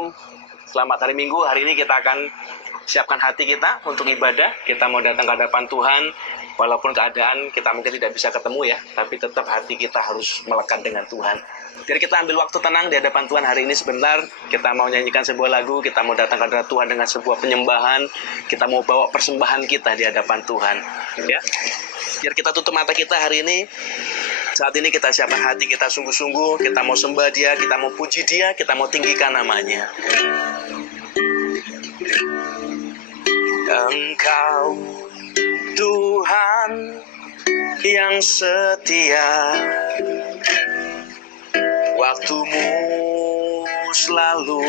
Shalom. Selamat hari Minggu. Hari ini kita akan siapkan hati kita untuk ibadah. Kita mau datang ke hadapan Tuhan. Walaupun keadaan kita mungkin tidak bisa ketemu ya, tapi tetap hati kita harus melekat dengan Tuhan. Jadi kita ambil waktu tenang di hadapan Tuhan hari ini sebentar. Kita mau nyanyikan sebuah lagu, kita mau datang ke hadapan Tuhan dengan sebuah penyembahan. Kita mau bawa persembahan kita di hadapan Tuhan. Ya. Biar kita tutup mata kita hari ini. Saat ini kita siapkan hati kita sungguh-sungguh. Kita mau sembah Dia, kita mau puji Dia, kita mau tinggikan namanya. Engkau Tuhan yang setia, waktumu selalu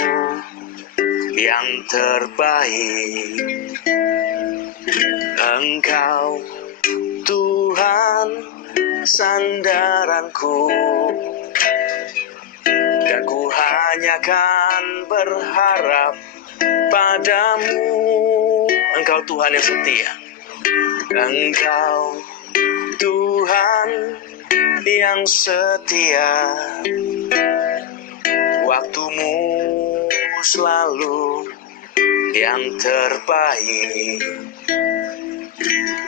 yang terbaik. Engkau Tuhan sandaranku, dan ku hanya kan berharap padamu. Engkau Tuhan yang setia. Engkau Tuhan yang setia, waktumu selalu yang terbaik.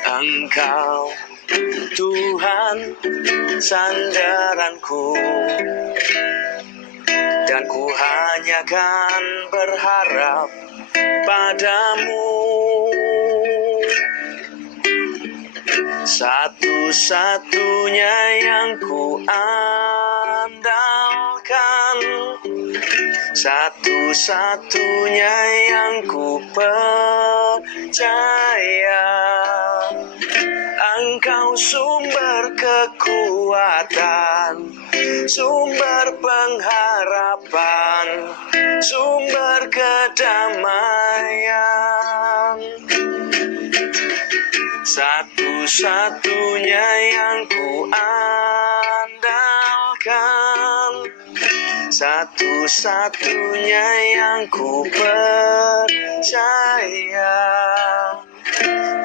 Engkau Tuhan sandaranku, dan ku hanya kan berharap padamu. Satu-satunya yang ku andalkan, satu-satunya yang ku percaya. Engkau sumber kekuatan, sumber pengharapan, sumber kedamaian. Satu-satunya yang ku andalkan, satu-satunya yang ku percaya.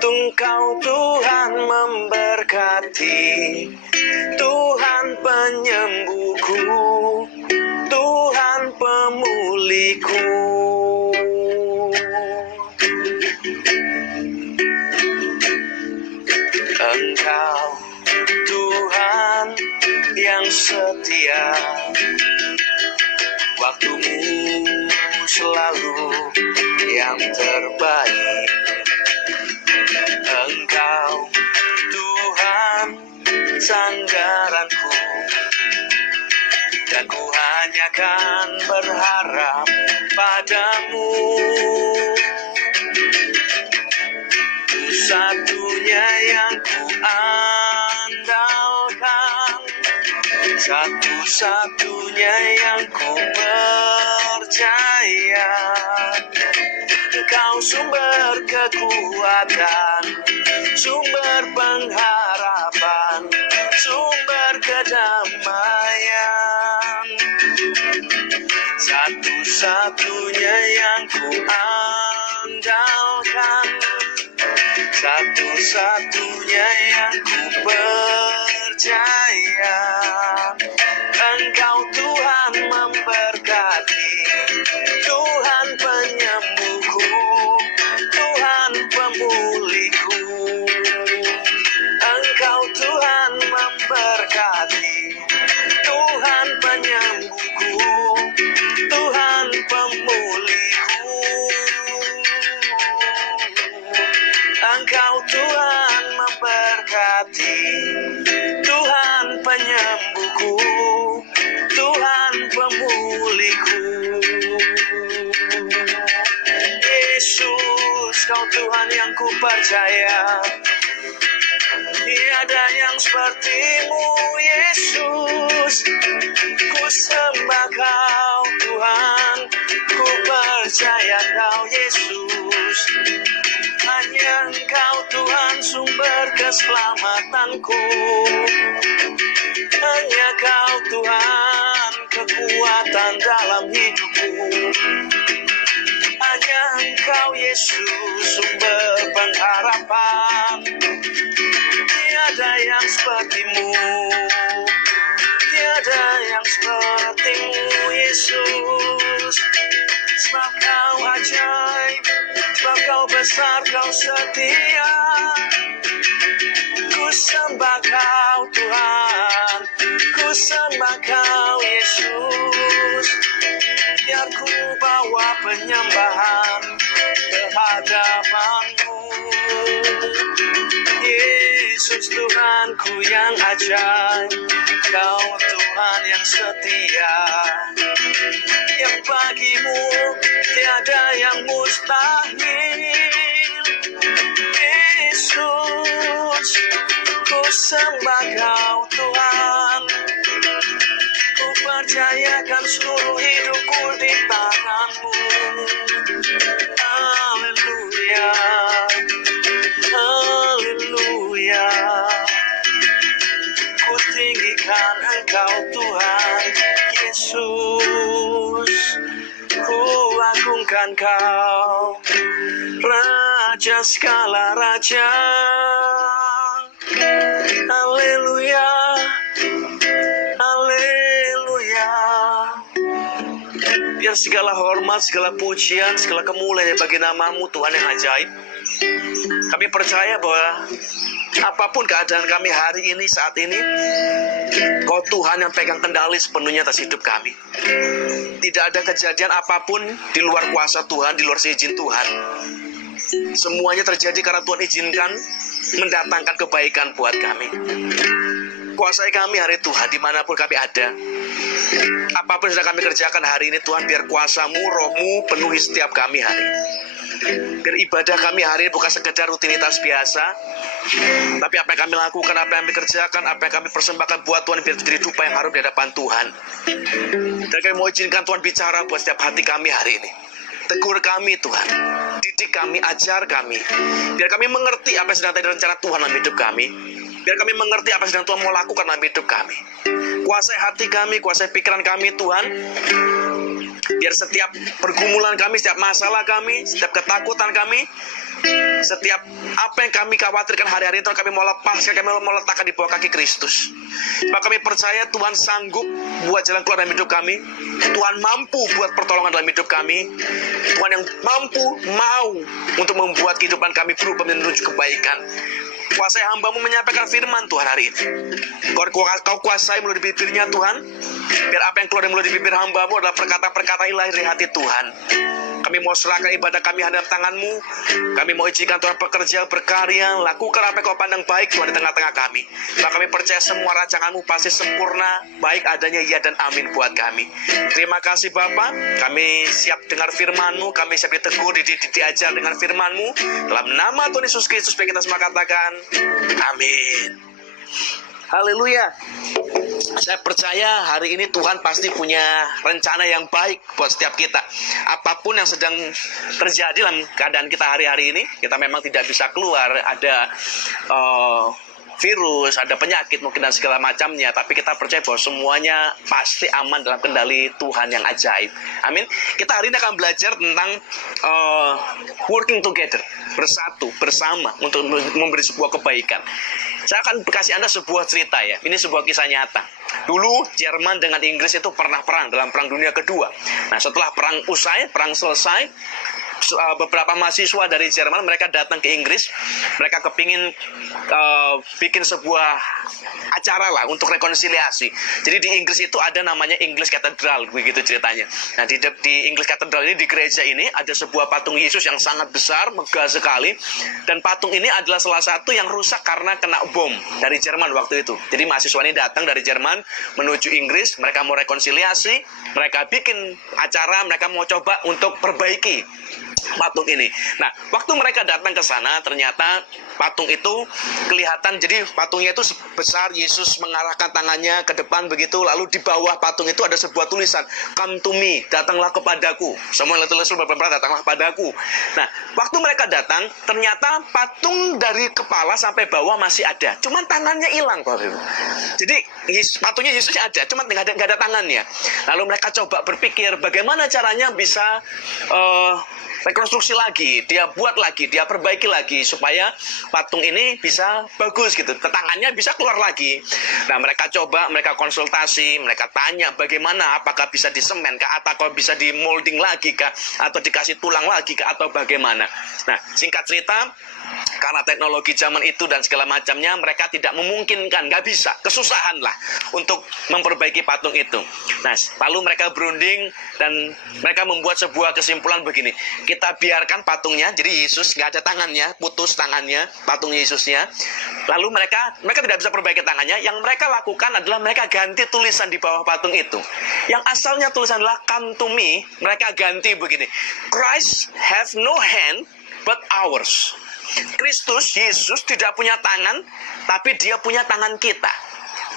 Engkau Tuhan memberkati, Tuhan penyembuhku, Tuhan pemulihku. Engkau Tuhan yang setia, waktumu selalu yang terbaik. Engkau Tuhan sandaranku, dan ku hanya kan berharap padamu. Satunya yang ku andalkan, satu-satunya yang ku percaya. Engkau sumber kekuatan, sumber pengharapan, sumber kedamaian. Satu-satunya yang ku andalkan, satu-satunya yang ku percaya. Engkau Tuhan memberkati, Tuhan penyembuhku, Tuhan pemulihku. Engkau Tuhan memberkati, Tuhan penyembuhku, Tuhan pemulihku. Engkau Tuhan memberkati, Tuhan penyembuhku, Tuhan pemulihku. Yesus, Kau Tuhan yang ku percaya, tiada yang seperti-Mu Yesus. Ku sembah Kau Tuhan, ku percaya Kau Yesus. Hanya Engkau Tuhan sumber keselamatanku, hanya Kau Tuhan kekuatan dalam hidupku. Hanya Engkau Yesus sumber pengharapan, tiada yang seperti-Mu, tiada yang seperti-Mu Yesus. Kau setia, ku sembah Kau Tuhan, ku sembah Kau Yesus. Biar ku bawa penyembahan ke hadapan-Mu. Yesus Tuhanku yang ajaib, Kau Tuhan yang setia, yang bagi-Mu tiada yang mustahil. Yesus, ku sembah Kau Tuhan, ku percayakan seluruh hidupku di tangan-Mu. Haleluya, haleluya. Ku tinggikan Engkau Tuhan Yesus, ku agungkan Kau, Raja segala raja. Haleluya, haleluya. Biar segala hormat, segala pujian, segala kemuliaan bagi nama-Mu Tuhan yang ajaib. Kami percaya bahwa apapun keadaan kami hari ini, saat ini, Kau Tuhan yang pegang kendali sepenuhnya atas hidup kami. Tidak ada kejadian apapun di luar kuasa Tuhan, di luar seizin Tuhan. Semuanya terjadi karena Tuhan izinkan mendatangkan kebaikan buat kami. Kuasai kami hari Tuhan, dimanapun kami ada. Apapun yang sedang kami kerjakan hari ini Tuhan, biar kuasa-Mu, Roh-Mu penuhi setiap kami hari ini. Biar ibadah kami hari ini bukan sekedar rutinitas biasa, tapi apa yang kami lakukan, apa yang kami kerjakan, apa yang kami persembahkan buat Tuhan, biar menjadi dupa yang harum di hadapan Tuhan. Dan kami mau izinkan Tuhan bicara buat setiap hati kami hari ini. Tegur kami Tuhan, didik kami, ajar kami, biar kami mengerti apa yang sedang terjadi rencana Tuhan dalam hidup kami. Biar kami mengerti apa yang sedang Tuhan mau lakukan dalam hidup kami. Kuasai hati kami, kuasai pikiran kami Tuhan. Biar setiap pergumulan kami, setiap masalah kami, setiap ketakutan kami, setiap apa yang kami khawatirkan hari-hari itu kami mau lepaskan, kami mau letakkan di bawah kaki Kristus. Maka kami percaya Tuhan sanggup buat jalan keluar dalam hidup kami. Tuhan mampu buat pertolongan dalam hidup kami. Tuhan yang mampu, mau untuk membuat kehidupan kami berubah menuju kebaikan. Kuasai hamba-Mu menyampaikan firman Tuhan hari ini. Kau kuasai melalui bibirnya Tuhan. Biar apa yang keluar dari mulut bibir hamba-Mu adalah perkataan-perkataan ilahi dari hati Tuhan. Kami mau serahkan ibadah kami hadap tangan-Mu. Kami mau izinkan Tuhan bekerja, berkarya, lakukan apa yang Kau pandang baik Tuhan di tengah-tengah kami. Maka kami percaya semua rancangan-Mu pasti sempurna, baik adanya ya dan amin buat kami. Terima kasih Bapa. Kami siap dengar firman-Mu, kami siap ditegur, diajar dengan firman-Mu. Dalam nama Tuhan Yesus Kristus kita semua katakan amin. Haleluya. Saya percaya hari ini Tuhan pasti punya rencana yang baik buat setiap kita. Apapun yang sedang terjadi dalam keadaan kita hari-hari ini, kita memang tidak bisa keluar. Ada virus, ada penyakit mungkin dan segala macamnya, tapi kita percaya bahwa semuanya pasti aman dalam kendali Tuhan yang ajaib. Amin. Kita hari ini akan belajar tentang working together, bersatu, bersama untuk memberi sebuah kebaikan. Saya akan kasih Anda sebuah cerita ya. Ini sebuah kisah nyata. Dulu Jerman dengan Inggris itu pernah perang dalam Perang Dunia Kedua. Nah, setelah perang selesai, beberapa mahasiswa dari Jerman mereka datang ke Inggris. Mereka kepingin bikin sebuah acara lah untuk rekonsiliasi. Jadi di Inggris itu ada namanya English Cathedral, begitu ceritanya. Nah di English Cathedral ini, di gereja ini ada sebuah patung Yesus yang sangat besar, megah sekali. Dan patung ini adalah salah satu yang rusak karena kena bom dari Jerman waktu itu. Jadi mahasiswa ini datang dari Jerman menuju Inggris, mereka mau rekonsiliasi, mereka bikin acara, mereka mau coba untuk perbaiki patung ini. Nah, waktu mereka datang ke sana, ternyata patung itu kelihatan, jadi patungnya itu sebesar Yesus mengarahkan tangannya ke depan begitu, lalu di bawah patung itu ada sebuah tulisan, "Come to me, datanglah kepadaku." Semua tulis datanglah kepadaku. Nah, waktu mereka datang, ternyata patung dari kepala sampai bawah masih ada, cuman tangannya hilang. Jadi patungnya Yesusnya ada, cuman nggak ada tangannya. Lalu mereka coba berpikir bagaimana caranya bisa rekonstruksi lagi, dia buat lagi, dia perbaiki lagi supaya patung ini bisa bagus gitu, tangannya bisa keluar lagi. Nah, mereka coba, mereka konsultasi, mereka tanya bagaimana, apakah bisa disemen kah, atau bisa di molding lagi kah, atau dikasih tulang lagi kah, atau bagaimana. Nah, singkat cerita, karena teknologi zaman itu dan segala macamnya, mereka tidak memungkinkan, nggak bisa, kesusahan lah untuk memperbaiki patung itu. Nah, lalu mereka berunding dan mereka membuat sebuah kesimpulan begini, kita biarkan patungnya, jadi Yesus nggak ada tangannya, putus tangannya, patung Yesusnya. Lalu mereka tidak bisa perbaiki tangannya. Yang mereka lakukan adalah mereka ganti tulisan di bawah patung itu. Yang asalnya tulisan adalah "Come to me", mereka ganti begini, "Christ have no hand but ours". Kristus, Yesus tidak punya tangan, tapi dia punya tangan kita.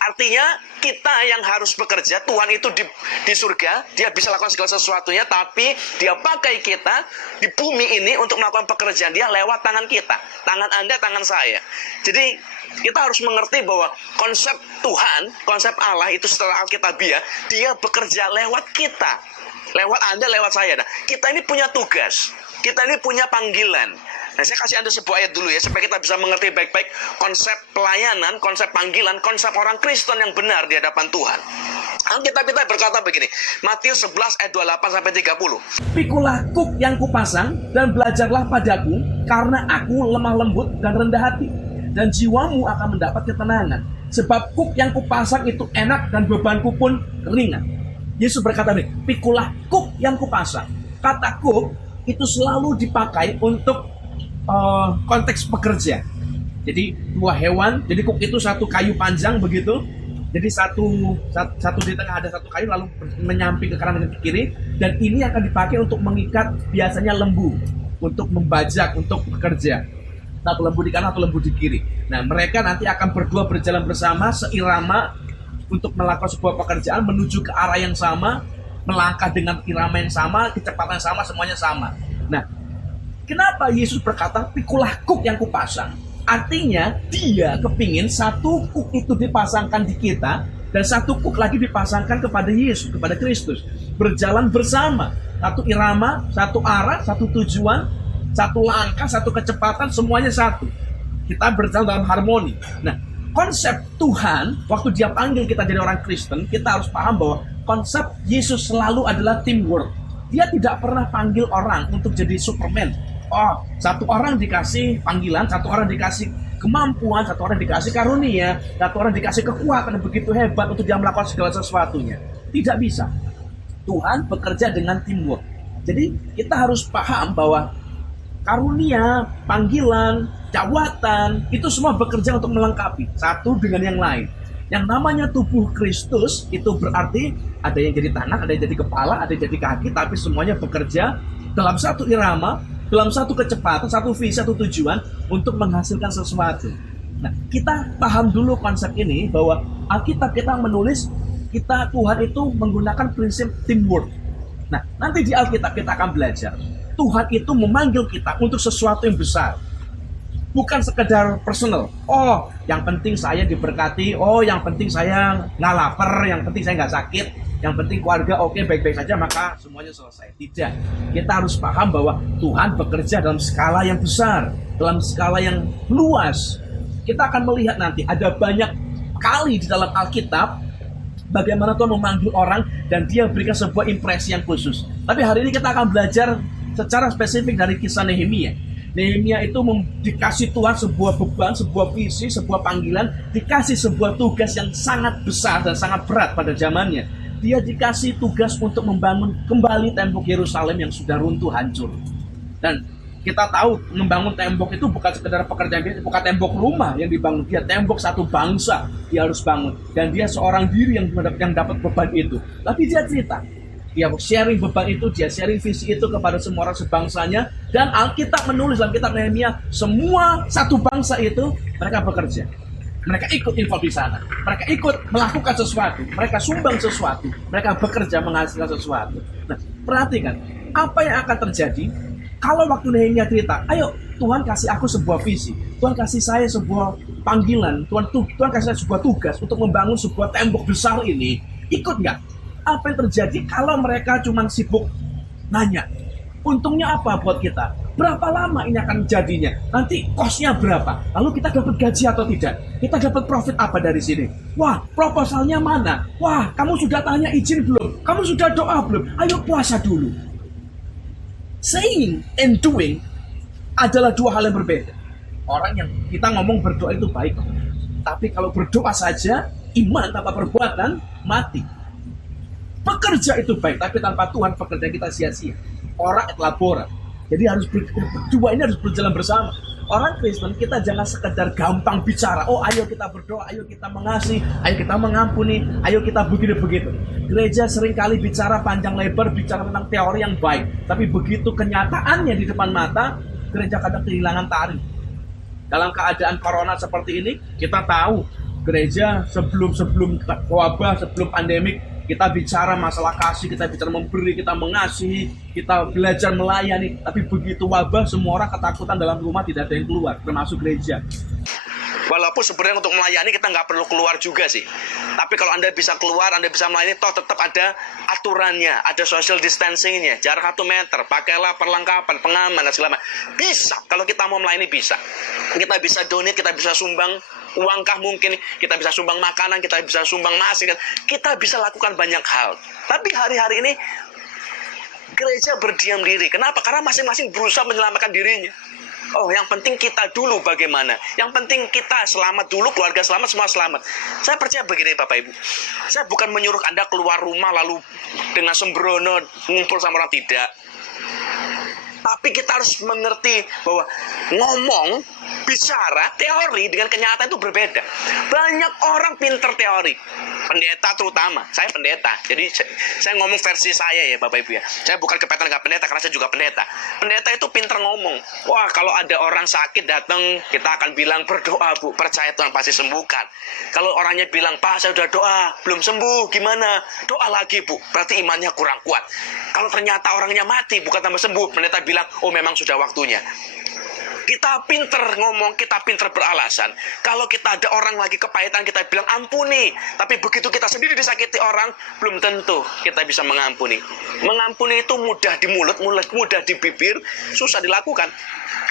Artinya kita yang harus bekerja. Tuhan itu di surga, dia bisa lakukan segala sesuatunya, tapi dia pakai kita di bumi ini untuk melakukan pekerjaan dia lewat tangan kita. Tangan Anda, tangan saya. Jadi kita harus mengerti bahwa konsep Tuhan, konsep Allah itu setelah Alkitabiah, dia bekerja lewat kita, lewat Anda, lewat saya. Nah, kita ini punya tugas, kita ini punya panggilan. Nah, saya kasih Anda sebuah ayat dulu ya, supaya kita bisa mengerti baik-baik konsep pelayanan, konsep panggilan, konsep orang Kristen yang benar di hadapan Tuhan. Alkitab kita berkata begini, Matius 11 ayat 28-30. "Pikulah kuk yang kupasang dan belajarlah padaku, karena aku lemah lembut dan rendah hati, dan jiwamu akan mendapat ketenangan. Sebab kuk yang kupasang itu enak dan bebanku pun ringan." Yesus berkata begini, "Pikulah kuk yang kupasang." Kata kuk itu selalu dipakai untuk konteks pekerja. Jadi dua hewan, jadi kuk itu satu kayu panjang begitu. Jadi satu di tengah ada satu kayu, lalu menyamping ke kanan dan ke kiri. Dan ini akan dipakai untuk mengikat biasanya lembu, untuk membajak, untuk bekerja. Satu lembu di kanan atau lembu di kiri. Nah, mereka nanti akan berdua berjalan bersama seirama untuk melakukan sebuah pekerjaan menuju ke arah yang sama, melangkah dengan irama yang sama, kecepatan yang sama, semuanya sama. Nah, kenapa Yesus berkata, "Pikulah kuk yang kupasang"? Artinya, dia kepingin satu kuk itu dipasangkan di kita, dan satu kuk lagi dipasangkan kepada Yesus, kepada Kristus. Berjalan bersama, satu irama, satu arah, satu tujuan, satu langkah, satu kecepatan, semuanya satu. Kita berjalan dalam harmoni. Nah, konsep Tuhan, waktu dia panggil kita jadi orang Kristen, kita harus paham bahwa konsep Yesus selalu adalah teamwork. Dia tidak pernah panggil orang untuk jadi Superman. Oh, satu orang dikasih panggilan, satu orang dikasih kemampuan, satu orang dikasih karunia, satu orang dikasih kekuatan yang begitu hebat untuk dia melakukan segala sesuatunya. Tidak bisa. Tuhan bekerja dengan teamwork. Jadi kita harus paham bahwa karunia, panggilan, jawatan, itu semua bekerja untuk melengkapi satu dengan yang lain. Yang namanya tubuh Kristus itu berarti ada yang jadi tangan, ada yang jadi kepala, ada yang jadi kaki, tapi semuanya bekerja dalam satu irama, dalam satu kecepatan, satu visi, satu tujuan untuk menghasilkan sesuatu. Nah, kita paham dulu konsep ini bahwa Alkitab kita menulis Tuhan itu menggunakan prinsip teamwork. Nah, nanti di Alkitab kita akan belajar Tuhan itu memanggil kita untuk sesuatu yang besar. Bukan sekedar personal. Oh, yang penting saya diberkati. Oh, yang penting saya nggak lapar. Yang penting saya nggak sakit. Yang penting keluarga oke, baik-baik saja, maka semuanya selesai. Tidak. Kita harus paham bahwa Tuhan bekerja dalam skala yang besar, dalam skala yang luas. Kita akan melihat nanti ada banyak kali di dalam Alkitab bagaimana Tuhan memanggil orang dan dia berikan sebuah impresi yang khusus. Tapi hari ini kita akan belajar secara spesifik dari kisah Nehemia. Nehemia itu dikasih Tuhan sebuah beban, sebuah visi, sebuah panggilan, dikasih sebuah tugas yang sangat besar dan sangat berat pada zamannya. Dia dikasih tugas untuk membangun kembali tembok Yerusalem yang sudah runtuh, hancur. Dan kita tahu membangun tembok itu bukan sekedar pekerjaan, bukan tembok rumah yang dibangun, dia tembok satu bangsa dia harus bangun. Dan dia seorang diri yang dapat beban itu. Tapi dia cerita, dia sharing beban itu, dia sharing visi itu kepada semua orang sebangsanya. Dan Alkitab menulis dalam kitab Nehemia, semua satu bangsa itu mereka bekerja. Mereka ikut involve di sana. Mereka ikut melakukan sesuatu. Mereka sumbang sesuatu. Mereka bekerja menghasilkan sesuatu. Nah, perhatikan apa yang akan terjadi kalau waktu Nehemia cerita, ayo Tuhan kasih aku sebuah visi, Tuhan kasih saya sebuah panggilan, Tuhan kasih saya sebuah tugas untuk membangun sebuah tembok besar ini. Ikut nggak? Apa yang terjadi kalau mereka cuma sibuk nanya? Untungnya apa buat kita? Berapa lama ini akan jadinya? Nanti kosnya berapa? Lalu kita dapat gaji atau tidak? Kita dapat profit apa dari sini? Wah, proposalnya mana? Wah, kamu sudah tanya izin belum? Kamu sudah doa belum? Ayo puasa dulu. Saying and doing adalah dua hal yang berbeda. Orang yang kita ngomong berdoa itu baik, tapi kalau berdoa saja, iman tanpa perbuatan, mati. Bekerja itu baik, tapi tanpa Tuhan pekerjaan kita sia-sia. Orang et labora. Jadi berdua ini harus berjalan bersama. Orang Kristen kita jangan sekedar gampang bicara. Oh, ayo kita berdoa, ayo kita mengasihi, ayo kita mengampuni, ayo kita begini-begitu. Gereja seringkali bicara panjang lebar, bicara tentang teori yang baik. Tapi begitu kenyataannya di depan mata, gereja kadang kehilangan taring. Dalam keadaan corona seperti ini, kita tahu gereja sebelum wabah, sebelum pandemik, kita bicara masalah kasih, kita bicara memberi, kita mengasihi, kita belajar melayani. Tapi begitu wabah, semua orang ketakutan dalam rumah, tidak ada yang keluar, termasuk gereja. Walaupun sebenarnya untuk melayani kita nggak perlu keluar juga sih. Tapi kalau Anda bisa keluar, Anda bisa melayani, toh tetap ada aturannya, ada social distancing-nya, jarak 1 meter, pakailah perlengkapan, pengaman, dan segala macam. Bisa, kalau kita mau melayani bisa. Kita bisa donate, kita bisa sumbang uangkah mungkin, kita bisa sumbang makanan, kita bisa sumbang nasi, kita bisa lakukan banyak hal. Tapi hari-hari ini gereja berdiam diri. Kenapa? Karena masing-masing berusaha menyelamatkan dirinya. Oh, yang penting kita dulu bagaimana. Yang penting kita selamat dulu, keluarga selamat, semua selamat. Saya percaya begini Bapak Ibu. Saya bukan menyuruh Anda keluar rumah lalu dengan sembrono ngumpul sama orang, tidak. Tapi kita harus mengerti bahwa ngomong, bicara, teori dengan kenyataan itu berbeda. Banyak orang pinter teori. Pendeta terutama. Saya pendeta. Jadi saya ngomong versi saya ya Bapak Ibu ya. Saya bukan kepeten dengan pendeta karena saya juga pendeta. Pendeta itu pinter ngomong. Wah, kalau ada orang sakit datang, kita akan bilang berdoa Bu, percaya Tuhan pasti sembuhkan. Kalau orangnya bilang, Pak saya udah doa, belum sembuh, gimana? Doa lagi Bu, berarti imannya kurang kuat. Kalau ternyata orangnya mati, bukan tambah sembuh, pendeta bilang, oh memang sudah waktunya. Kita pinter ngomong, kita pinter beralasan. Kalau kita ada orang lagi kepahitan, kita bilang ampuni. Tapi begitu kita sendiri disakiti orang, belum tentu kita bisa mengampuni. Mengampuni itu mudah di mulut, mudah di bibir, susah dilakukan.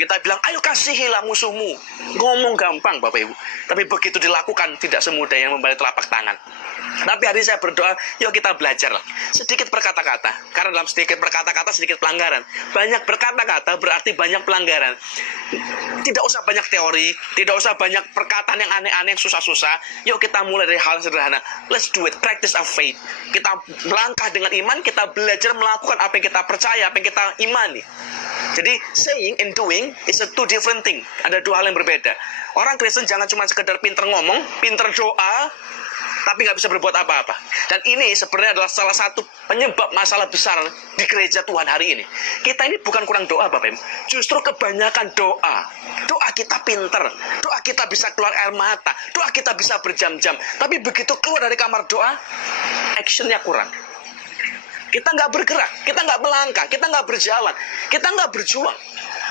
Kita bilang, ayo kasihilah musuhmu. Ngomong gampang Bapak Ibu. Tapi begitu dilakukan, tidak semudah yang membalik telapak tangan. Tapi hari ini saya berdoa, yuk kita belajar lah. Sedikit berkata-kata. Karena dalam sedikit berkata-kata, sedikit pelanggaran. Banyak berkata-kata berarti banyak pelanggaran. Tidak usah banyak teori, tidak usah banyak perkataan yang aneh-aneh, yang susah-susah. Yuk kita mulai dari hal sederhana. Let's do it, practice of faith. Kita melangkah dengan iman, kita belajar melakukan apa yang kita percaya, apa yang kita imani. Jadi saying and doing is a two different thing. Ada dua hal yang berbeda. Orang Kristen jangan cuma sekedar pinter ngomong, pinter doa, tapi nggak bisa berbuat apa-apa. Dan ini sebenarnya adalah salah satu penyebab masalah besar di gereja Tuhan hari ini. Kita ini bukan kurang doa Bapak Ibu. Justru kebanyakan doa. Doa kita pinter. Doa kita bisa keluar air mata. Doa kita bisa berjam-jam. Tapi begitu keluar dari kamar doa, actionnya kurang. Kita nggak bergerak, kita nggak melangkah, kita nggak berjalan, kita nggak berjuang.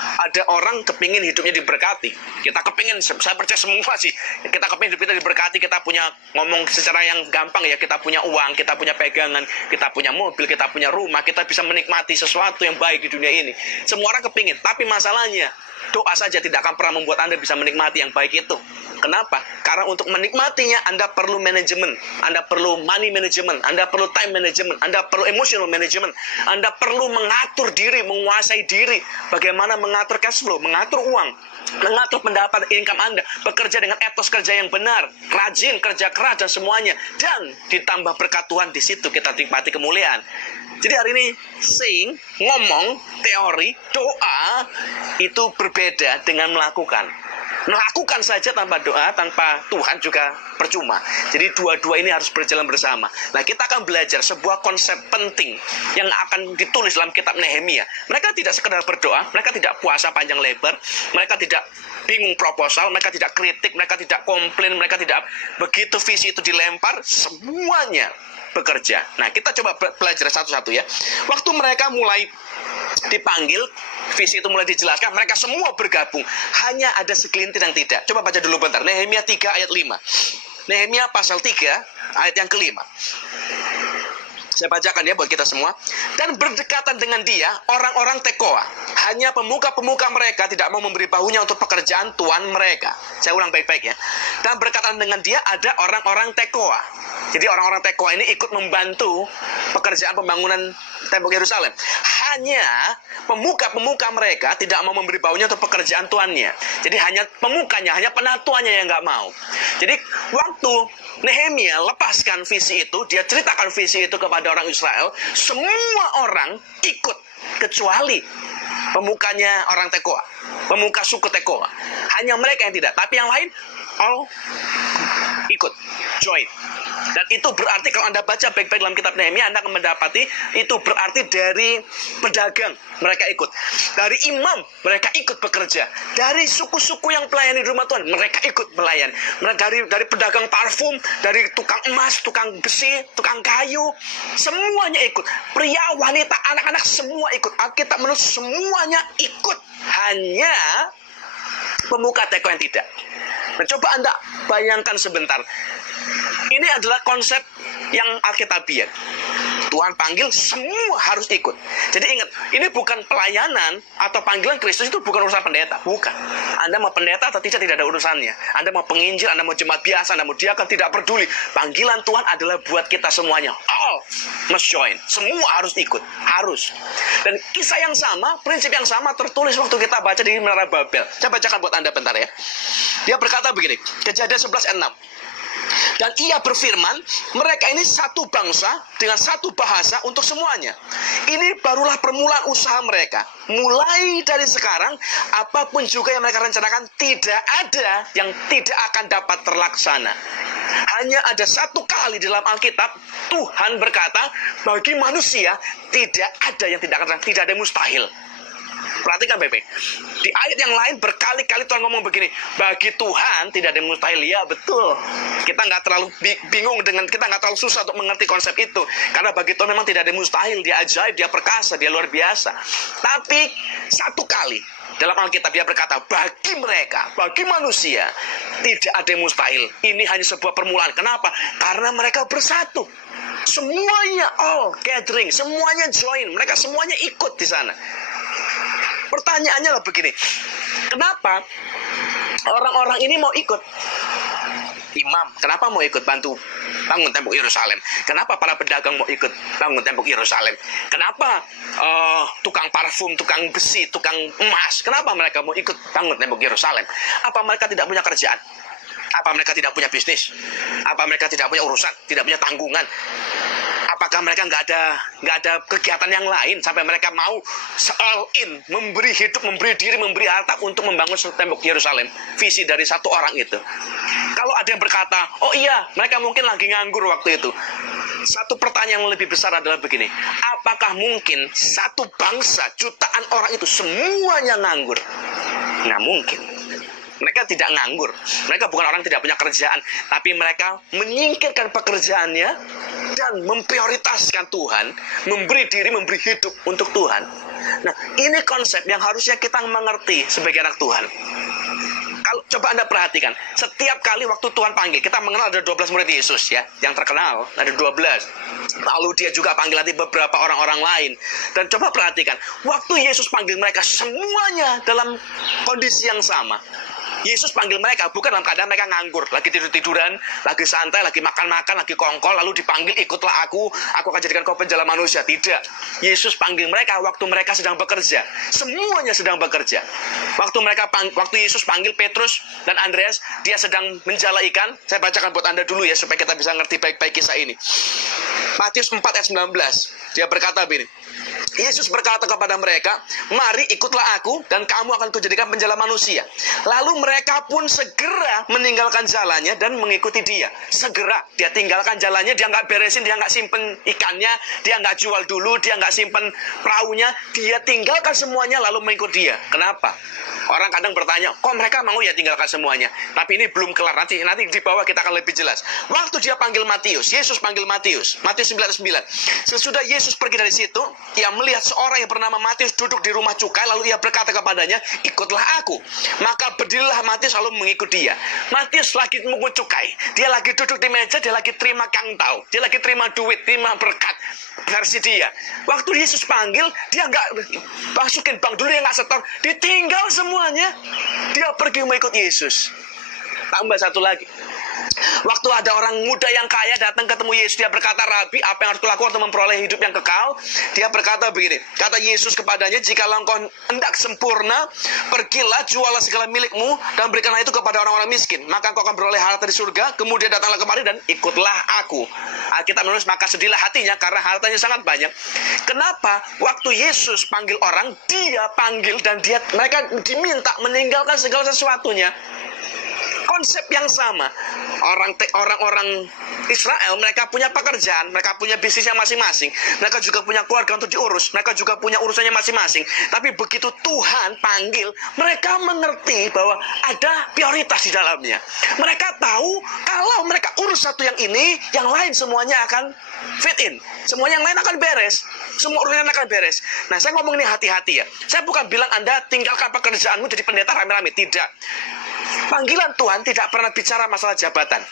Ada orang kepingin hidupnya diberkati. Kita kepingin, saya percaya semua sih. Kita kepingin hidup kita diberkati, kita punya, ngomong secara yang gampang ya, kita punya uang, kita punya pegangan, kita punya mobil, kita punya rumah, kita bisa menikmati sesuatu yang baik di dunia ini. Semua orang kepingin, tapi masalahnya, doa saja tidak akan pernah membuat Anda bisa menikmati yang baik itu. Kenapa? Karena untuk menikmatinya Anda perlu manajemen, Anda perlu money management, Anda perlu time management, Anda perlu emotional management, Anda perlu mengatur diri, menguasai diri, bagaimana mengatur cash flow, mengatur uang, mengatur pendapat income Anda, bekerja dengan etos kerja yang benar, rajin, kerja keras dan semuanya, dan ditambah berkat Tuhan di situ kita nikmati kemuliaan. Jadi hari ini saying, ngomong, teori, doa itu berbeda dengan melakukan. Melakukan saja tanpa doa, tanpa Tuhan juga percuma. Jadi dua-dua ini harus berjalan bersama. Nah, kita akan belajar sebuah konsep penting yang akan ditulis dalam kitab Nehemia. Mereka tidak sekedar berdoa, mereka tidak puasa panjang lebar, mereka tidak bingung proposal, mereka tidak kritik, mereka tidak komplain, mereka tidak, begitu visi itu dilempar, semuanya bekerja. Nah, kita coba belajar satu-satu ya. Waktu mereka mulai dipanggil, visi itu mulai dijelaskan, mereka semua bergabung. Hanya ada segelintir yang tidak. Coba baca dulu bentar. Nehemia 3 ayat 5. Nehemia pasal 3 ayat yang kelima. Saya bacakan ya buat kita semua. Dan berdekatan dengan dia orang-orang Tekoa. Hanya pemuka-pemuka mereka tidak mau memberi bahunya untuk pekerjaan tuan mereka. Saya ulang baik-baik ya. Dan berdekatan dengan dia ada orang-orang Tekoa. Jadi orang-orang Tekoa ini ikut membantu pekerjaan pembangunan tembok Yerusalem. Hanya pemuka-pemuka mereka tidak mau memberi bahunya untuk pekerjaan tuannya. Jadi hanya pemukanya, hanya penatuannya yang nggak mau. Jadi waktu Nehemia lepaskan visi itu, dia ceritakan visi itu kepada orang Israel, semua orang ikut kecuali pemukanya orang Tekoa, pemuka suku Tekoa. Hanya mereka yang tidak, tapi yang lain all ikut, join. Dan itu berarti kalau Anda baca baik-baik dalam kitab Nehemia, Anda akan mendapati itu berarti dari pedagang mereka ikut, dari imam mereka ikut bekerja, dari suku-suku yang melayani di rumah Tuhan mereka ikut melayani, dari pedagang parfum, dari tukang emas, tukang besi, tukang kayu, semuanya ikut, pria, wanita, anak-anak semua ikut. Alkitab menulis semuanya ikut, hanya pemuka Tekoa yang tidak. Nah, coba Anda bayangkan sebentar. Ini adalah konsep yang Alkitabiah. Tuhan panggil, semua harus ikut. Jadi ingat, ini bukan pelayanan atau panggilan Kristus, itu bukan urusan pendeta. Bukan. Anda mau pendeta atau tidak ada urusannya. Anda mau penginjil, Anda mau jemaat biasa, Anda mau diakon, tidak peduli. Panggilan Tuhan adalah buat kita semuanya. All must join. Semua harus ikut. Harus. Dan kisah yang sama, prinsip yang sama tertulis waktu kita baca di Menara Babel. Saya bacakan buat Anda bentar ya. Dia berkata begini, Kejadian 11:6. Dan ia berfirman, mereka ini satu bangsa dengan satu bahasa untuk semuanya. Ini barulah permulaan usaha mereka. Mulai dari sekarang, apapun juga yang mereka rencanakan, tidak ada yang tidak akan dapat terlaksana. Hanya ada satu kali dalam Alkitab, Tuhan berkata, bagi manusia, tidak ada yang tidak akan, tidak ada yang mustahil. Perhatikan baik-baik. Di ayat yang lain berkali-kali Tuhan ngomong begini, bagi Tuhan tidak ada yang mustahil. Ya betul. Kita nggak terlalu bingung dengan, kita nggak terlalu susah untuk mengerti konsep itu. Karena bagi Tuhan memang tidak ada yang mustahil. Dia ajaib, dia perkasa, dia luar biasa. Tapi satu kali dalam Alkitab dia berkata, bagi mereka, bagi manusia, tidak ada yang mustahil. Ini hanya sebuah permulaan. Kenapa? Karena mereka bersatu. Semuanya all gathering, semuanya join. Mereka semuanya ikut di sana. Pertanyaannya lah begini, kenapa orang-orang ini mau ikut? Imam, kenapa mau ikut bantu bangun tembok Yerusalem? Kenapa para pedagang mau ikut bangun tembok Yerusalem? Kenapa tukang parfum, tukang besi, tukang emas, kenapa mereka mau ikut bangun tembok Yerusalem? Apa mereka tidak punya kerjaan? Apa mereka tidak punya bisnis? Apa mereka tidak punya urusan, tidak punya tanggungan? Apakah mereka nggak ada kegiatan yang lain sampai mereka mau all in, memberi hidup, memberi diri, memberi harta untuk membangun tembok Yerusalem? Visi dari satu orang itu. Kalau ada yang berkata, oh iya, mereka mungkin lagi nganggur waktu itu. Satu pertanyaan yang lebih besar adalah begini, apakah mungkin satu bangsa, jutaan orang itu semuanya nganggur? Nggak mungkin. Mereka tidak nganggur. Mereka bukan orang tidak punya kerjaan, tapi mereka menyingkirkan pekerjaannya dan memprioritaskan Tuhan, memberi diri, memberi hidup untuk Tuhan. Nah, ini konsep yang harusnya kita mengerti sebagai anak Tuhan. Kalau coba Anda perhatikan, setiap kali waktu Tuhan panggil, kita mengenal ada 12 murid Yesus ya, yang terkenal, ada 12. Lalu dia juga panggil nanti beberapa orang-orang lain. Dan coba perhatikan, waktu Yesus panggil mereka semuanya dalam kondisi yang sama. Yesus panggil mereka bukan dalam keadaan mereka nganggur, lagi tidur-tiduran, lagi santai, lagi makan-makan, lagi kongkol, lalu dipanggil, ikutlah aku akan jadikan kau penjala manusia. Tidak. Yesus panggil mereka waktu mereka sedang bekerja. Semuanya sedang bekerja. Waktu Yesus panggil Petrus dan Andreas, dia sedang menjala ikan. Saya bacakan buat Anda dulu ya, supaya kita bisa ngerti baik-baik kisah ini. Matius 4 ayat 19. Dia berkata begini, Yesus berkata kepada mereka, mari ikutlah aku dan kamu akan kujadikan penjala manusia. Lalu mereka pun segera meninggalkan jalannya dan mengikuti dia. Segera dia tinggalkan jalannya, dia nggak beresin, dia nggak simpen ikannya, dia nggak jual dulu, dia nggak simpen perahunya, dia tinggalkan semuanya lalu mengikuti dia. Kenapa? Orang kadang bertanya, kok mereka mau ya tinggalkan semuanya? Tapi ini belum kelar, nanti di bawah kita akan lebih jelas. Waktu dia panggil Matius, Yesus panggil Matius 9:9. Sesudah Yesus pergi dari situ, ia melihat melihat seorang yang bernama Matius duduk di rumah cukai, lalu ia berkata kepadanya, ikutlah aku. Maka berdirilah Matius lalu mengikuti dia. Matius lagi mengut cukai, dia lagi duduk di meja, dia lagi terima kangtau, dia lagi terima duit, terima berkat versi dia. Waktu Yesus panggil, dia nggak masukin bank dulu, dia nggak setor, ditinggal semuanya, dia pergi mengikut Yesus. Tambah satu lagi, waktu ada orang muda yang kaya datang ketemu Yesus, dia berkata, Rabi, apa yang harus kulakukan untuk memperoleh hidup yang kekal? Dia berkata begini, kata Yesus kepadanya, jika engkau hendak sempurna, pergilah, jualah segala milikmu, dan berikanlah itu kepada orang-orang miskin, maka engkau akan beroleh harta di surga, kemudian datanglah kemari dan ikutlah aku. Alkitab menulis, maka sedihlah hatinya karena hartanya sangat banyak. Kenapa? Waktu Yesus panggil orang, dia panggil dan mereka diminta meninggalkan segala sesuatunya. Konsep yang sama. Orang-orang Israel, mereka punya pekerjaan, mereka punya bisnisnya masing-masing, mereka juga punya keluarga untuk diurus, mereka juga punya urusannya masing-masing. Tapi begitu Tuhan panggil, mereka mengerti bahwa ada prioritas di dalamnya. Mereka tahu kalau mereka urus satu yang ini, yang lain semuanya akan fit in, semuanya yang lain akan beres, semua urusan akan beres. Nah, saya ngomong ini hati-hati ya. Saya bukan bilang Anda tinggalkan pekerjaanmu jadi pendeta rame-rame, tidak. Panggilan Tuhan tidak pernah bicara masalah jabatan.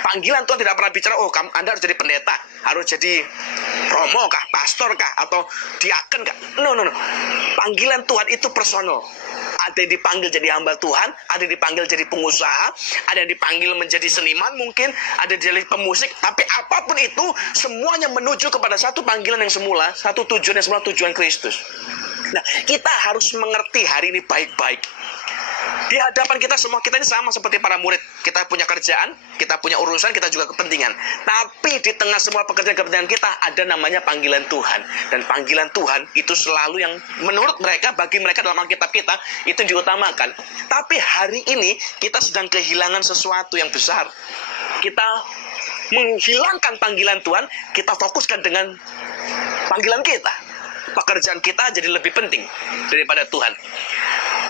Panggilan Tuhan tidak pernah bicara, Anda harus jadi pendeta, harus jadi romo kah, pastor kah, atau diaken kah. No. Panggilan Tuhan itu personal. Ada yang dipanggil jadi hamba Tuhan, ada yang dipanggil jadi pengusaha, ada yang dipanggil menjadi seniman mungkin, ada yang jadi pemusik. Tapi apapun itu, semuanya menuju kepada satu panggilan yang semula, satu tujuan yang semula, tujuan Kristus. Nah, kita harus mengerti hari ini baik-baik. Di hadapan kita semua, kita ini sama seperti para murid. Kita punya kerjaan, kita punya urusan, kita juga kepentingan. Tapi di tengah semua pekerjaan kepentingan kita, ada namanya panggilan Tuhan. Dan panggilan Tuhan itu selalu yang menurut mereka, bagi mereka dalam Alkitab kita, itu diutamakan. Tapi hari ini, kita sedang kehilangan sesuatu yang besar. Kita menghilangkan panggilan Tuhan, kita fokuskan dengan panggilan kita. Pekerjaan kita jadi lebih penting daripada Tuhan.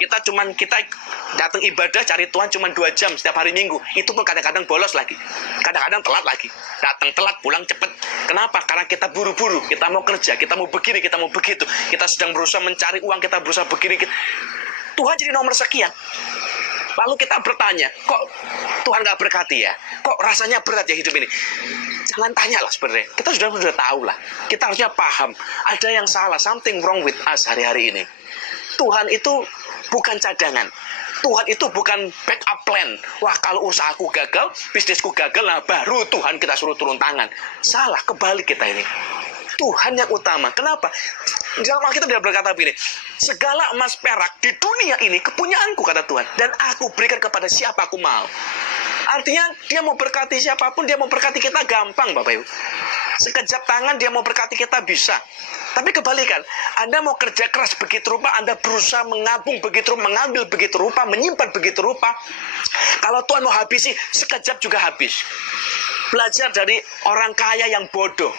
Kita datang ibadah cari Tuhan cuma 2 jam setiap hari Minggu. Itu pun kadang-kadang bolos lagi, kadang-kadang telat lagi, datang telat pulang cepet. Kenapa? Karena kita buru-buru, kita mau kerja, kita mau begini, kita mau begitu, kita sedang berusaha mencari uang, kita berusaha begini. Tuhan jadi nomor sekian. Lalu kita bertanya, kok Tuhan gak berkati ya? Kok rasanya berat ya hidup ini? Jangan tanya lah sebenarnya. Kita sudah tahu lah. Kita harusnya paham. Ada yang salah, something wrong with us hari-hari ini. Tuhan itu bukan cadangan. Tuhan itu bukan backup plan. Wah, kalau usahaku gagal, bisnisku gagal, nah baru Tuhan kita suruh turun tangan. Salah, kebalik kita ini. Tuhan yang utama. Kenapa? Di dalam Alkitab dia berkata begini, segala emas perak di dunia ini kepunyaanku, kata Tuhan, dan aku berikan kepada siapa aku mau. Artinya dia mau berkati siapapun, dia mau berkati kita gampang, Bapak Ibu. Sekejap tangan dia mau berkati kita bisa. Tapi kebalikan, Anda mau kerja keras begitu rupa, Anda berusaha mengabung begitu rupa, mengambil begitu rupa, menyimpan begitu rupa. Kalau Tuhan mau habisi, sekejap juga habis. Belajar dari orang kaya yang bodoh.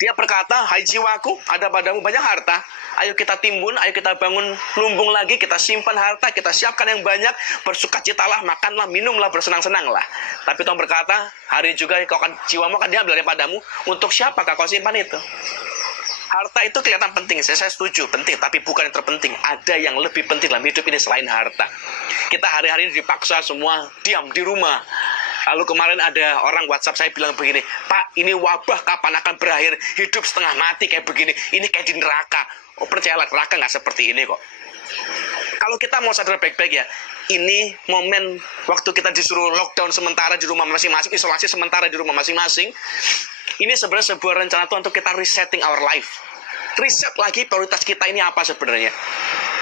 Dia berkata, hai jiwaku, ada padamu banyak harta. Ayo kita timbun, ayo kita bangun lumbung lagi, kita simpan harta, kita siapkan yang banyak, bersukacitalah, makanlah, minumlah, bersenang-senanglah. Tapi Tuhan berkata, hari juga jiwamu akan diambil daripadamu. Untuk siapakah kau simpan itu? Harta itu kelihatan penting, saya setuju, penting, tapi bukan yang terpenting. Ada yang lebih penting dalam hidup ini selain harta. Kita hari-hari ini dipaksa semua diam di rumah. Lalu kemarin ada orang WhatsApp saya bilang begini, Pak, ini wabah kapan akan berakhir? Hidup setengah mati kayak begini, ini kayak di neraka. Oh, percayalah, neraka nggak seperti ini kok. Kalau kita mau sadar baik-baik ya, ini momen waktu kita disuruh lockdown sementara di rumah masing-masing, isolasi sementara di rumah masing-masing. Ini sebenarnya sebuah rencana Tuhan untuk kita resetting our life. Reset lagi prioritas kita ini apa sebenarnya.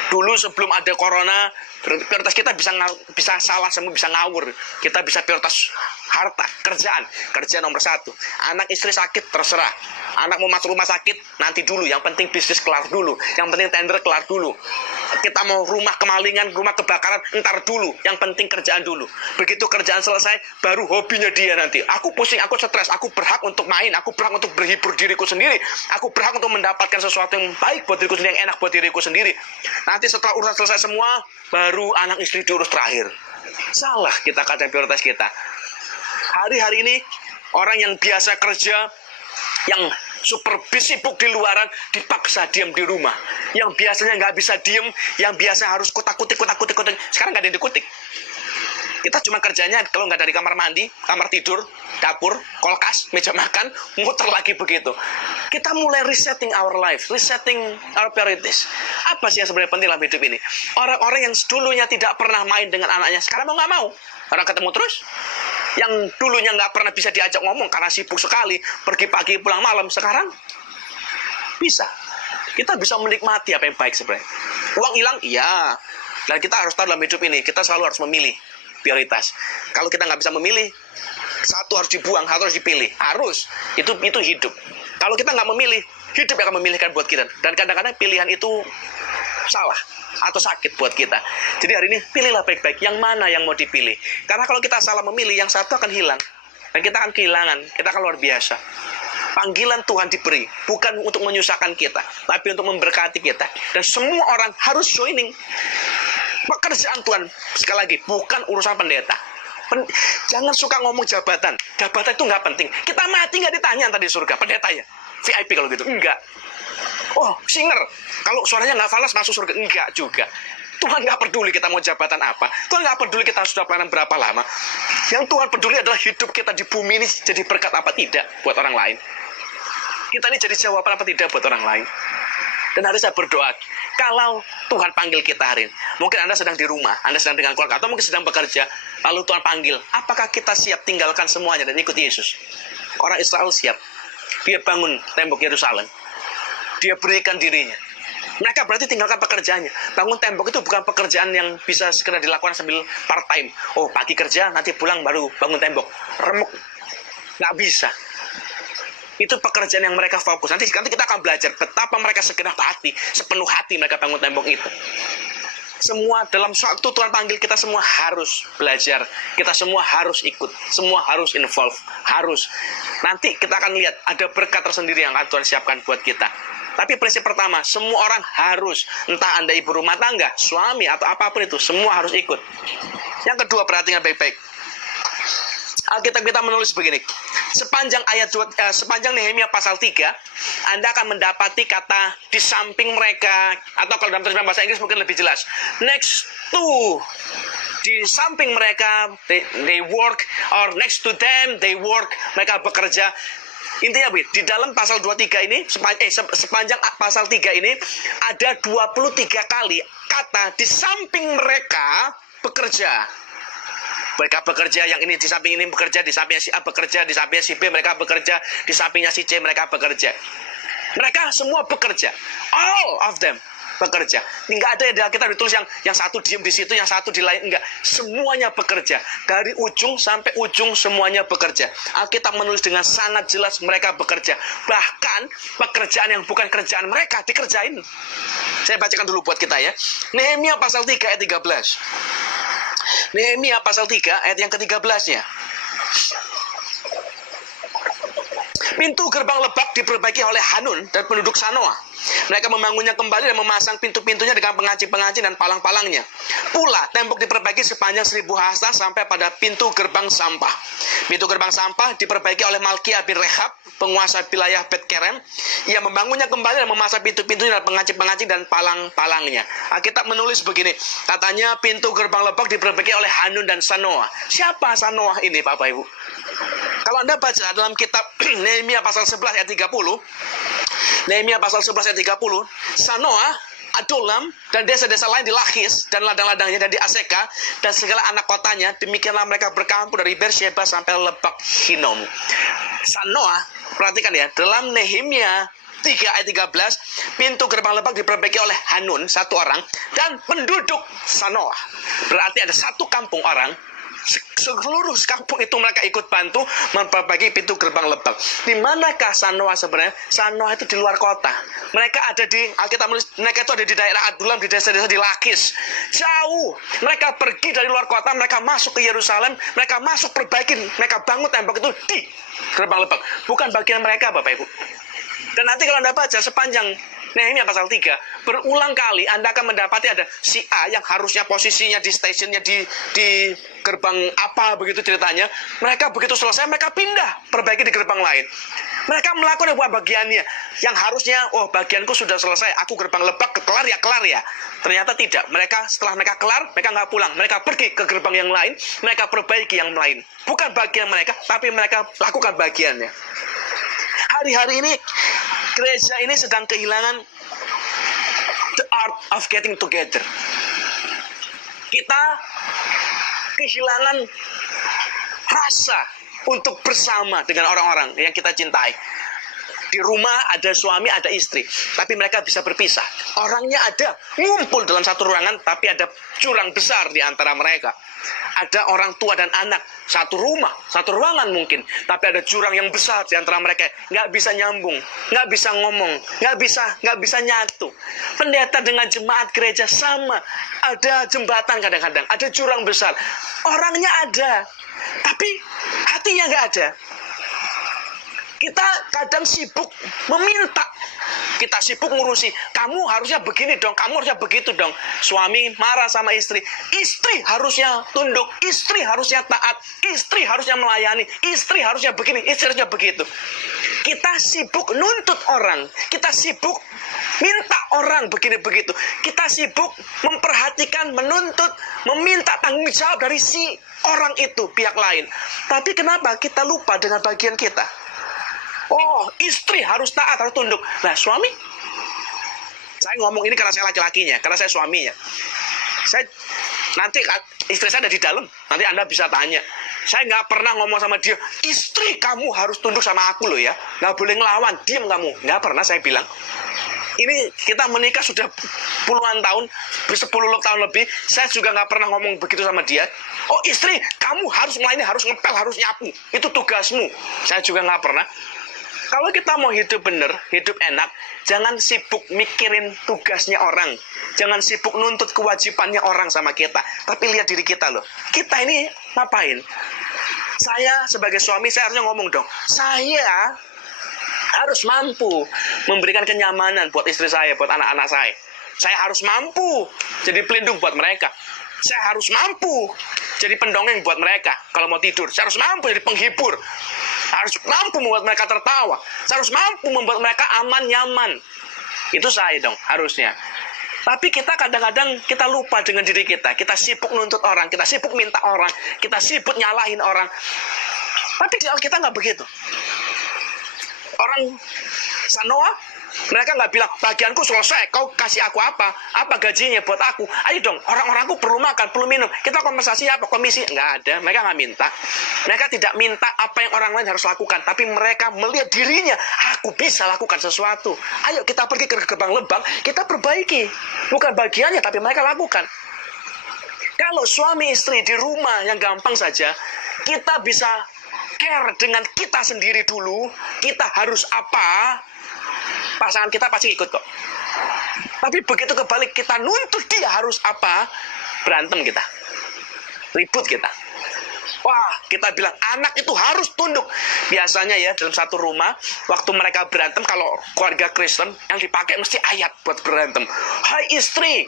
Dulu sebelum ada corona, prioritas kita bisa salah, semua bisa ngawur. Kita bisa prioritas harta, kerjaan nomor 1. Anak istri sakit, terserah. Anak mau masuk rumah sakit, nanti dulu. Yang penting bisnis kelar dulu. Yang penting tender kelar dulu. Kita mau rumah kemalingan, rumah kebakaran, entar dulu. Yang penting kerjaan dulu. Begitu kerjaan selesai, baru hobinya dia nanti. Aku pusing, aku stres, aku berhak untuk main, aku berhak untuk berhibur diriku sendiri. Aku berhak untuk mendapatkan sesuatu yang baik buat diriku sendiri, yang enak buat diriku sendiri. Nanti setelah urusan selesai semua, baru anak istri diurus terakhir. Salah kita kadang prioritas kita. Hari-hari ini, orang yang biasa kerja, yang super sibuk di luaran, dipaksa diam di rumah. Yang biasanya nggak bisa diem, yang biasa harus kutak-kutik, sekarang nggak ada yang dikutik. Kita cuma kerjanya kalau nggak dari kamar mandi, kamar tidur, dapur, kulkas, meja makan, muter lagi begitu. Kita mulai resetting our life, resetting our priorities. Apa sih yang sebenarnya penting dalam hidup ini? Orang-orang yang dulunya tidak pernah main dengan anaknya, sekarang mau nggak mau. Orang ketemu terus. Yang dulunya nggak pernah bisa diajak ngomong karena sibuk sekali, pergi pagi pulang malam, sekarang bisa. Kita bisa menikmati apa yang baik sebenarnya. Uang hilang, iya. Dan kita harus tahu dalam hidup ini, kita selalu harus memilih prioritas. Kalau kita nggak bisa memilih, satu harus dibuang, satu harus dipilih. Harus. Itu hidup. Kalau kita nggak memilih, hidup yang akan memilihkan buat kita. Dan kadang-kadang pilihan itu salah atau sakit buat kita. Jadi hari ini pilihlah baik-baik yang mana yang mau dipilih. Karena kalau kita salah memilih, yang satu akan hilang. Dan kita akan kehilangan. Kita akan luar biasa. Panggilan Tuhan diberi bukan untuk menyusahkan kita, tapi untuk memberkati kita. Dan semua orang harus joining. Pekerjaan Tuhan, sekali lagi, bukan urusan pendeta. Jangan suka ngomong jabatan. Jabatan itu nggak penting. Kita mati nggak ditanya tadi surga. Pendeta ya? VIP kalau gitu. Enggak. Oh, singer. Kalau suaranya nggak falas masuk surga. Enggak juga. Tuhan nggak peduli kita mau jabatan apa. Tuhan nggak peduli kita sudah pelayanan berapa lama. Yang Tuhan peduli adalah hidup kita di bumi ini jadi berkat apa tidak buat orang lain. Kita ini jadi jawaban apa tidak buat orang lain. Dan harus saya berdoa, kalau Tuhan panggil kita hari ini, mungkin Anda sedang di rumah, Anda sedang dengan keluarga, atau mungkin sedang bekerja, lalu Tuhan panggil, apakah kita siap tinggalkan semuanya dan ikut Yesus? Orang Israel siap. Dia bangun tembok Yerusalem. Dia berikan dirinya. Mereka berarti tinggalkan pekerjaannya. Bangun tembok itu bukan pekerjaan yang bisa sekedar dilakukan sambil part-time. Oh, pagi kerja, nanti pulang baru bangun tembok. Remuk. Nggak bisa. Itu pekerjaan yang mereka fokus. Nanti kita akan belajar betapa mereka segenap hati, sepenuh hati mereka bangun tembok itu. Semua dalam waktu Tuhan panggil kita semua harus belajar. Kita semua harus ikut. Semua harus involve. Harus. Nanti kita akan lihat ada berkat tersendiri yang akan Tuhan siapkan buat kita. Tapi prinsip pertama, semua orang harus. Entah Anda ibu rumah tangga, suami, atau apapun itu, semua harus ikut. Yang kedua, perhatikan baik-baik. Alkitab kita menulis begini. Sepanjang Nehemia pasal 3, Anda akan mendapati kata di samping mereka, atau kalau dalam terjemahan bahasa Inggris mungkin lebih jelas, next to, di samping mereka they work, or next to them they work, mereka bekerja. Intinya di dalam pasal 23 ini, sepanjang pasal 3 ini ada 23 kali kata di samping mereka bekerja. Mereka bekerja, yang ini di samping ini bekerja, di sampingnya si A bekerja, di sampingnya si B mereka bekerja, di sampingnya si C mereka bekerja. Mereka semua bekerja. All of them bekerja. Enggak ada di Alkitab ditulis yang satu diem di situ, yang satu di lain. Enggak. Semuanya bekerja. Dari ujung sampai ujung semuanya bekerja. Alkitab menulis dengan sangat jelas mereka bekerja. Bahkan pekerjaan yang bukan kerjaan mereka dikerjain. Saya bacakan dulu buat kita ya. Nehemia pasal 3 ayat 13. Nehemia pasal 3 ayat yang ke-13-nya. Pintu gerbang Lebak diperbaiki oleh Hanun dan penduduk Sanoa. Mereka membangunnya kembali dan memasang pintu-pintunya dengan pengancing-pengancing dan palang-palangnya. Pula tembok diperbaiki sepanjang 1000 hasta sampai pada pintu gerbang sampah. Pintu gerbang sampah diperbaiki oleh Malkia bin Rehab, penguasa wilayah Bet-Kerem. Ia membangunnya kembali dan memasang pintu-pintunya dan pengancing-pengancing dan palang-palangnya. Alkitab menulis begini, katanya pintu gerbang Lebak diperbaiki oleh Hanun dan Sanoa. Siapa Sanoa ini, Bapak Ibu? Kalau Anda baca dalam kitab Nehemia pasal 11 ayat 30, Nehemia pasal 11 ayat 30, Sanoa, Adulam, dan desa-desa lain di Lachis, dan ladang-ladangnya, dan di Aseka, dan segala anak kotanya, demikianlah mereka berkampung dari Beersheba sampai Lebak Hinom. Sanoa, perhatikan ya, dalam Nehemia 3 ayat 13, pintu gerbang Lebak diperbaiki oleh Hanun, satu orang, dan penduduk Sanoa. Berarti ada satu kampung orang, seluruh kampung itu mereka ikut bantu memperbaiki pintu gerbang Lebak. Di manakah Sanoa sebenarnya? Sanoa itu di luar kota. Mereka ada di Alkitab menulis, mereka itu ada di daerah Adulam, di desa-desa di Lachis. Jauh. Mereka pergi dari luar kota, mereka masuk ke Yerusalem, mereka masuk perbaikin, mereka bangun tembok itu di gerbang Lebak. Bukan bagian mereka, Bapak Ibu. Dan nanti kalau Anda baca sepanjang Nehemia pasal 3, berulang kali Anda akan mendapati ada si A yang harusnya posisinya di stasiunnya di gerbang apa begitu ceritanya. Mereka begitu selesai, mereka pindah, perbaiki di gerbang lain. Mereka melakukan buat bagiannya. Yang harusnya, oh bagianku sudah selesai, aku gerbang Lebak, kelar ya. Ternyata tidak. Setelah mereka kelar, mereka nggak pulang. Mereka pergi ke gerbang yang lain, mereka perbaiki yang lain. Bukan bagian mereka, tapi mereka lakukan bagiannya. Hari-hari ini, gereja ini sedang kehilangan the art of getting together. Kita kehilangan rasa untuk bersama dengan orang-orang yang kita cintai. Di rumah ada suami, ada istri, tapi mereka bisa berpisah. Orangnya ada, ngumpul dalam satu ruangan, tapi ada jurang besar di antara mereka. Ada orang tua dan anak, satu rumah, satu ruangan mungkin, tapi ada jurang yang besar di antara mereka. Nggak bisa nyambung, nggak bisa ngomong, nggak bisa nyatu. Pendeta dengan jemaat gereja sama, ada jembatan kadang-kadang, ada jurang besar. Orangnya ada, tapi hatinya nggak ada. Kita kadang sibuk meminta. Kita sibuk ngurusi. Kamu harusnya begini dong. Kamu harusnya begitu dong. Suami marah sama istri. Istri harusnya tunduk. Istri harusnya taat. Istri harusnya melayani. Istri harusnya begini. Istri harusnya begitu. Kita sibuk nuntut orang. Kita sibuk minta orang begini-begitu. Kita sibuk memperhatikan, menuntut, meminta tanggung jawab dari si orang itu, pihak lain. Tapi kenapa kita lupa dengan bagian kita? Oh, istri harus taat, harus tunduk. Nah, suami? Saya ngomong ini karena saya laki-lakinya, karena saya suaminya. Nanti istri saya ada di dalam, nanti Anda bisa tanya. Saya nggak pernah ngomong sama dia, istri kamu harus tunduk sama aku loh ya. Nggak boleh ngelawan, diam kamu. Nggak pernah saya bilang. Ini kita menikah sudah puluhan tahun, 10 tahun lebih. Saya juga nggak pernah ngomong begitu sama dia. Oh istri, kamu harus melayani, harus ngepel, harus nyapu. Itu tugasmu. Saya juga nggak pernah. Kalau kita mau hidup benar, hidup enak, jangan sibuk mikirin tugasnya orang. Jangan sibuk nuntut kewajibannya orang sama kita. Tapi lihat diri kita loh. Kita ini ngapain? Saya sebagai suami, saya harusnya ngomong dong. Saya harus mampu memberikan kenyamanan buat istri saya, buat anak-anak saya. Saya harus mampu jadi pelindung buat mereka. Saya harus mampu jadi pendongeng buat mereka kalau mau tidur. Saya harus mampu jadi penghibur. Harus mampu membuat mereka tertawa. Saya harus mampu membuat mereka aman, nyaman. Itu saya dong, harusnya. Tapi kita kadang-kadang kita lupa dengan diri kita. Kita sibuk nuntut orang, kita sibuk minta orang, kita sibuk nyalahin orang. Tapi di Alkitab nggak begitu. Orang Sanoa, mereka nggak bilang, bagianku selesai, kau kasih aku apa? Apa gajinya buat aku? Ayo dong, orang-orangku perlu makan, perlu minum. Kita kompensasi apa? Komisi? Nggak ada, mereka nggak minta. Mereka tidak minta apa yang orang lain harus lakukan. Tapi mereka melihat dirinya, aku bisa lakukan sesuatu. Ayo kita pergi ke gerbang Lebak, kita perbaiki. Bukan bagiannya, tapi mereka lakukan. Kalau suami istri di rumah yang gampang saja, kita bisa care dengan kita sendiri dulu. Kita harus apa? Pasangan kita pasti ikut kok. Tapi begitu kebalik kita nuntut dia harus apa, berantem kita, ribut kita. Wah, kita bilang anak itu harus tunduk. Biasanya ya dalam satu rumah, waktu mereka berantem, kalau keluarga Kristen yang dipakai mesti ayat buat berantem. Hai istri,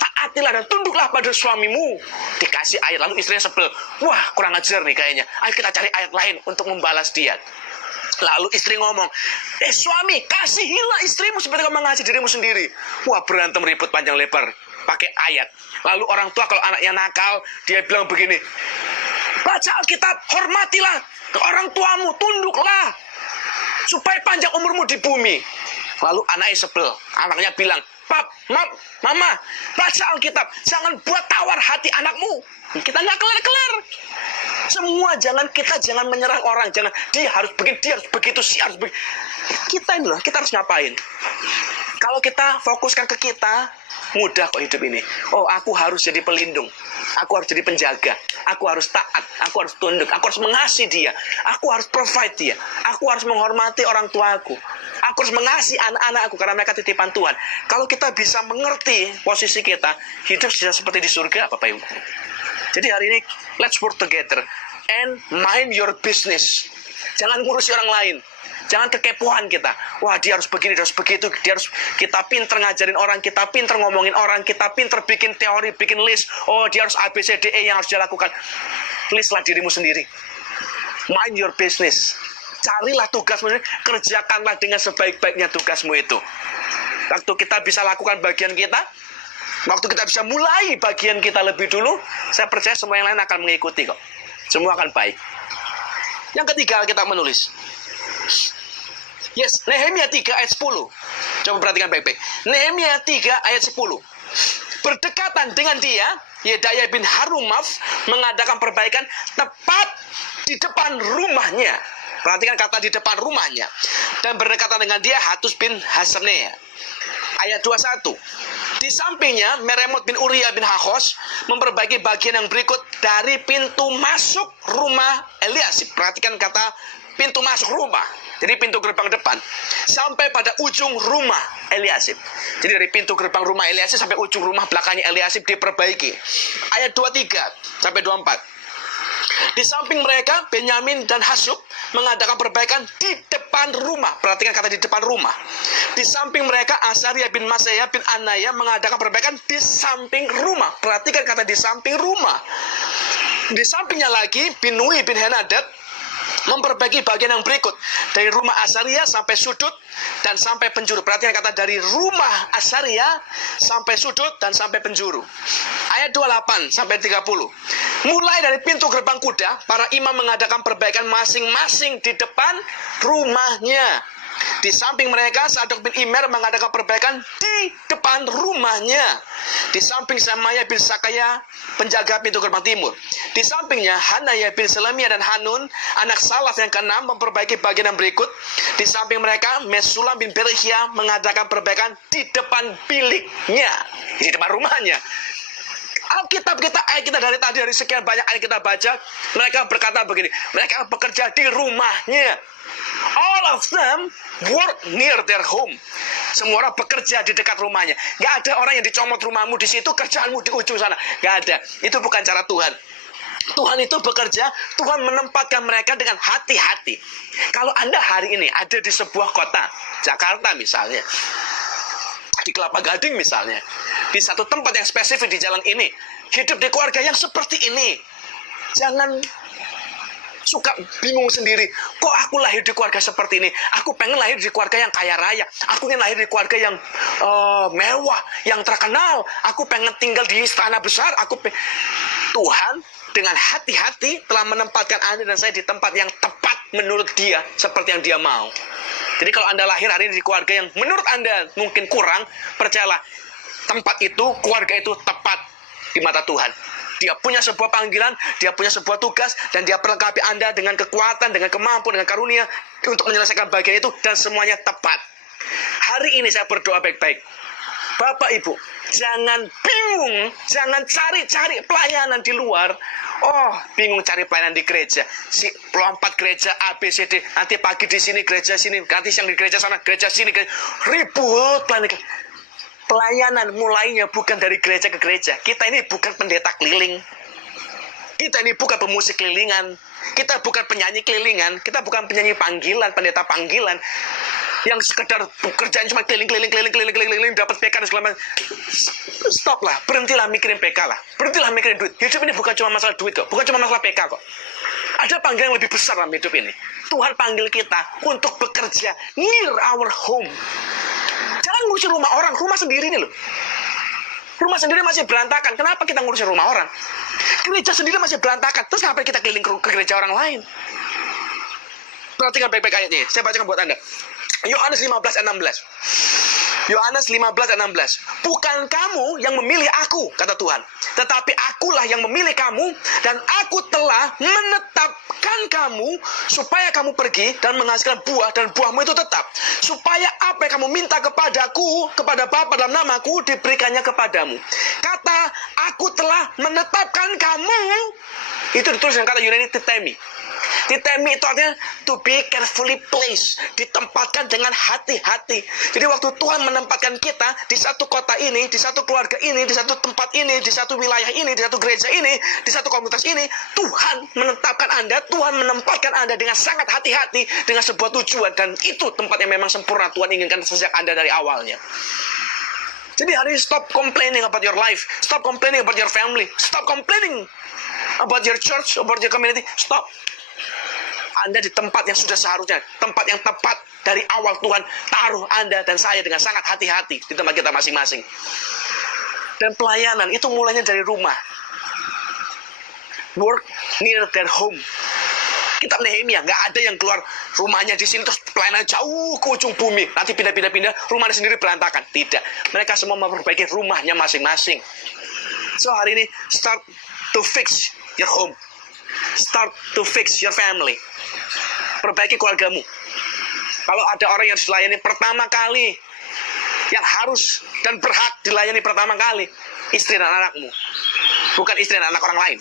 taatilah dan tunduklah pada suamimu. Dikasih ayat, lalu istrinya sebel. Wah, kurang ajar nih kayaknya. Ayo kita cari ayat lain untuk membalas dia. Lalu istri ngomong, suami, kasihilah istrimu seperti kau mengasihi dirimu sendiri. Wah, berantem ribut panjang lebar pakai ayat. Lalu orang tua kalau anaknya nakal, dia bilang begini, baca Alkitab, hormatilah orang tuamu, tunduklah supaya panjang umurmu di bumi. Lalu anaknya sebel, anaknya bilang, Pap, Mama, baca Alkitab, jangan buat tawar hati anakmu. Kita nggak kelar-kelar. Semua kita jangan menyerang orang, jangan dia harus begini, dia harus begitu, si harus begitu. Kita ini loh, kita harus ngapain? Kalau kita fokuskan ke kita, mudah kok hidup ini. Oh, aku harus jadi pelindung, aku harus jadi penjaga, aku harus taat, aku harus tunduk, aku harus mengasihi dia, aku harus provide dia, aku harus menghormati orang tuaku, aku harus mengasihi anak-anakku karena mereka titipan Tuhan. Kalau kita bisa mengerti posisi kita, hidup bisa seperti di surga, Bapak Ibu. Jadi hari ini, let's work together and mind your business. Jangan ngurusi orang lain. Jangan kekepoan kita. Wah, dia harus begini, dia harus begitu. Kita pinter ngajarin orang, kita pinter ngomongin orang, kita pinter bikin teori, bikin list. Oh, dia harus A, B, C, D, E yang harus dia lakukan. Listlah dirimu sendiri. Mind your business. Carilah tugasmu sendiri, kerjakanlah dengan sebaik-baiknya tugasmu itu. Waktu kita bisa lakukan bagian kita, waktu kita bisa mulai bagian kita lebih dulu, saya percaya semua yang lain akan mengikuti kok. Semua akan baik. Yang ketiga, kita menulis. Yes, Nehemia 3 ayat 10. Coba perhatikan baik-baik. Nehemia 3 ayat 10. Berdekatan dengan dia, Yedaya bin Harumaf mengadakan perbaikan tepat di depan rumahnya. Perhatikan kata di depan rumahnya. Dan berdekatan dengan dia Hatus bin Hasanea. Ayat 21. Di sampingnya Meremot bin Uriah bin Hakos memperbaiki bagian yang berikut dari pintu masuk rumah Eliasib. Perhatikan kata pintu masuk rumah. Jadi pintu gerbang depan sampai pada ujung rumah Eliasib. Jadi dari pintu gerbang rumah Eliasib sampai ujung rumah belakangnya Eliasib diperbaiki. Ayat 23 sampai 24. Di samping mereka, Benyamin dan Hasub mengadakan perbaikan di depan rumah. Perhatikan kata di depan rumah. Di samping mereka, Asaria bin Maseya bin Anaya mengadakan perbaikan di samping rumah. Perhatikan kata di samping rumah. Di sampingnya lagi, Binui bin Henadad memperbaiki bagian yang berikut. Dari rumah Asaria sampai sudut dan sampai penjuru. Perhatikan kata dari rumah Asaria sampai sudut dan sampai penjuru. Ayat 28 sampai 30. Mulai dari pintu gerbang kuda, para imam mengadakan perbaikan masing-masing di depan rumahnya. Di samping mereka, Sadok bin Imer mengadakan perbaikan di depan rumahnya. Di samping Semaya bin Sakaya, penjaga pintu gerbang timur. Di sampingnya, Hanaya bin Selemia dan Hanun, anak Salaf yang keenam, memperbaiki bagian yang berikut. Di samping mereka, Mesulam bin Berihya mengadakan perbaikan di depan biliknya. Di depan rumahnya. Alkitab kita, ayat kita dari sekian banyak ayat kita baca, mereka berkata begini, mereka bekerja di rumahnya. All of them work near their home. Semua orang bekerja di dekat rumahnya. Gak ada orang yang dicomot rumahmu di situ, kerjaanmu di ujung sana. Gak ada. Itu bukan cara Tuhan. Tuhan itu bekerja, Tuhan menempatkan mereka dengan hati-hati. Kalau Anda hari ini ada di sebuah kota, Jakarta misalnya, di Kelapa Gading misalnya, di satu tempat yang spesifik di jalan ini, hidup di keluarga yang seperti ini, jangan suka bingung sendiri. Kok aku lahir di keluarga seperti ini? Aku pengen lahir di keluarga yang kaya raya. Aku ingin lahir di keluarga yang mewah, yang terkenal. Aku pengen tinggal di istana besar. Tuhan dengan hati-hati telah menempatkan Anda dan saya di tempat yang tepat menurut Dia, seperti yang Dia mau. Jadi kalau Anda lahir hari ini di keluarga yang menurut Anda mungkin kurang, percayalah, tempat itu, keluarga itu tepat di mata Tuhan. Dia punya sebuah panggilan, dia punya sebuah tugas, dan dia perlengkapi Anda dengan kekuatan, dengan kemampuan, dengan karunia untuk menyelesaikan bagian itu, dan semuanya tepat. Hari ini saya berdoa baik-baik. Bapak Ibu, jangan bingung, jangan cari-cari pelayanan di luar. Oh, bingung cari pelayanan di gereja. Si lompat gereja A, B, C, D. Nanti pagi di sini, gereja sini. Nanti siang di gereja sana, gereja sini. Ribut pelayanan. Pelayanan mulainya bukan dari gereja ke gereja. Kita ini bukan pendeta keliling. Kita ini bukan pemusik kelilingan. Kita bukan penyanyi kelilingan. Kita bukan penyanyi panggilan, pendeta panggilan. Yang sekedar kerjaan cuma keliling, dapat PK dan segala macam. Stop lah, berhentilah mikirin PK lah. Berhentilah mikirin duit. Hidup ini bukan cuma masalah duit kok. Bukan cuma masalah PK kok. Ada panggilan yang lebih besar dalam hidup ini. Tuhan panggil kita untuk bekerja near our home. Jangan ngurusin rumah orang, rumah sendiri nih loh. Rumah sendiri masih berantakan. Kenapa kita ngurusin rumah orang? Gereja sendiri masih berantakan. Terus ngapain kita keliling ke gereja orang lain? Perhatikan baik-baik ayatnya. Saya bacakan buat Anda. Yohanes 15 ayat 16. Yohanes 15 ayat 16. Bukan kamu yang memilih aku, kata Tuhan, tetapi akulah yang memilih kamu, dan aku telah menetapkan kamu supaya kamu pergi dan menghasilkan buah, dan buahmu itu tetap, supaya apa yang kamu minta kepadaku, kepada Bapa dalam namaku, diberikannya kepadamu. Kata aku telah menetapkan kamu, itu ditulis dengan kata Yunani titemi. Ditemi itu artinya to be carefully placed, ditempatkan dengan hati-hati. Jadi waktu Tuhan menempatkan kita di satu kota ini, di satu keluarga ini, di satu tempat ini, di satu wilayah ini, di satu gereja ini, di satu komunitas ini, Tuhan menetapkan Anda, Tuhan menempatkan Anda dengan sangat hati-hati, dengan sebuah tujuan, dan itu tempat yang memang sempurna Tuhan inginkan sejak Anda dari awalnya. Jadi hari ini stop complaining about your life, stop complaining about your family, stop complaining about your church, about your community, stop. Anda di tempat yang sudah seharusnya, tempat yang tepat dari awal Tuhan taruh Anda dan saya dengan sangat hati-hati di tempat kita masing-masing. Dan pelayanan itu mulainya dari rumah. Work near their home. Kitab Nehemia, nggak ada yang keluar rumahnya di sini terus pelayanan jauh ke ujung bumi. Nanti pindah-pindah, rumahnya sendiri berantakan. Tidak. Mereka semua memperbaiki rumahnya masing-masing. So hari ini, start to fix your home. Start to fix your family. Perbaiki keluargamu. Kalau ada orang yang harus dilayani pertama kali, yang harus dan berhak dilayani pertama kali, istri dan anakmu. Bukan istri dan anak orang lain.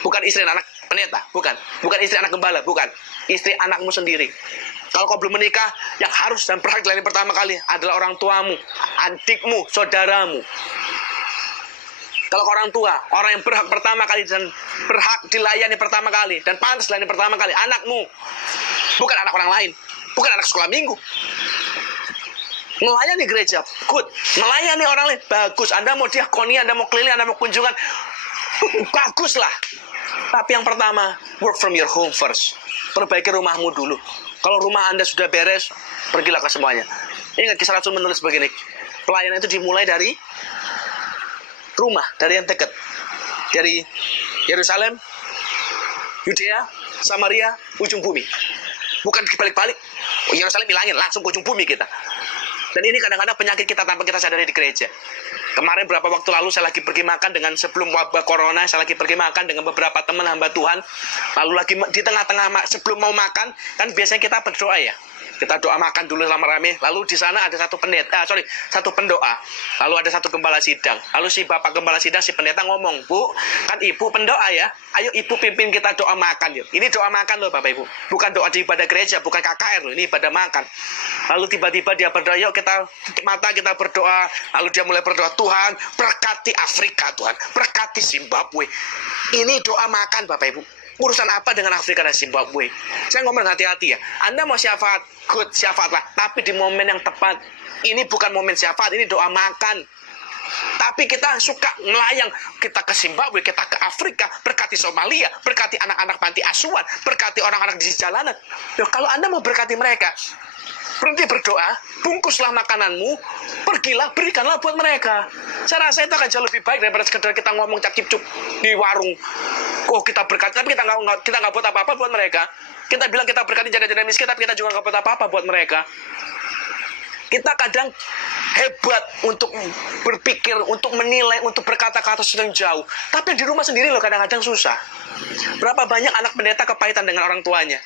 Bukan istri dan anak pendeta, bukan istri anak gembala, bukan istri anakmu sendiri. Kalau kau belum menikah, yang harus dan berhak dilayani pertama kali adalah orang tuamu, adikmu, saudaramu. Kalau orang tua, orang yang berhak pertama kali dan berhak dilayani pertama kali dan pantas dilayani pertama kali, anakmu, bukan anak orang lain, bukan anak sekolah minggu. Melayani gereja, good. Melayani orang lain, bagus. Anda mau diakoni, Anda mau keliling, Anda mau kunjungan, baguslah. Tapi yang pertama, work from your home first. Perbaiki rumahmu dulu. Kalau rumah Anda sudah beres, pergilah ke semuanya. Ingat, Kisah Rasul menulis begini, pelayanan itu dimulai dari rumah, dari yang dekat. Dari Yerusalem, Yudea, Samaria, ujung bumi. Bukan dibalik-balik. Yerusalem hilangin, langsung ke ujung bumi kita. Dan ini kadang-kadang penyakit kita tanpa kita sadari di gereja. Kemarin beberapa waktu lalu saya lagi pergi makan dengan sebelum wabah corona, saya lagi pergi makan dengan beberapa teman hamba Tuhan. Lalu lagi di tengah-tengah sebelum mau makan, kan biasanya kita berdoa ya. Kita doa makan dulu rame-rame. Lalu di sana ada satu pendoa. Lalu ada satu gembala sidang. Lalu si bapak gembala sidang, si pendeta ngomong, Bu, kan ibu pendoa ya. Ayo ibu pimpin kita doa makan yuk. Ini doa makan loh Bapak Ibu. Bukan doa di ibadah gereja, bukan KKR loh. Ini ibadah makan. Lalu tiba-tiba dia berdoa, yuk kita tutup mata, kita berdoa. Lalu dia mulai berdoa, Tuhan berkati Afrika Tuhan. Berkati Zimbabwe. Ini doa makan Bapak Ibu. Urusan apa dengan Afrika dan Zimbabwe? Saya ngomong hati-hati ya. Anda mau syafaat, good, syafaatlah. Tapi di momen yang tepat. Ini bukan momen syafaat, ini doa makan. Tapi kita suka melayang. Kita ke Zimbabwe, kita ke Afrika. Berkati Somalia, berkati anak-anak panti asuhan. Berkati orang-anak di jalanan. Loh, kalau Anda mau berkati mereka, berhenti berdoa, bungkuslah makananmu, pergilah, berikanlah buat mereka. Saya rasa itu akan jauh lebih baik daripada sekedar kita ngomong cak-cip-cup di warung. Oh, kita berkati, tapi kita nggak buat apa-apa buat mereka. Kita bilang kita berkati janda-janda miskin, tapi kita juga nggak buat apa-apa buat mereka. Kita kadang hebat untuk berpikir, untuk menilai, untuk berkata-kata sedang jauh. Tapi di rumah sendiri loh kadang-kadang susah. Berapa banyak anak pendeta kepahitan dengan orang tuanya.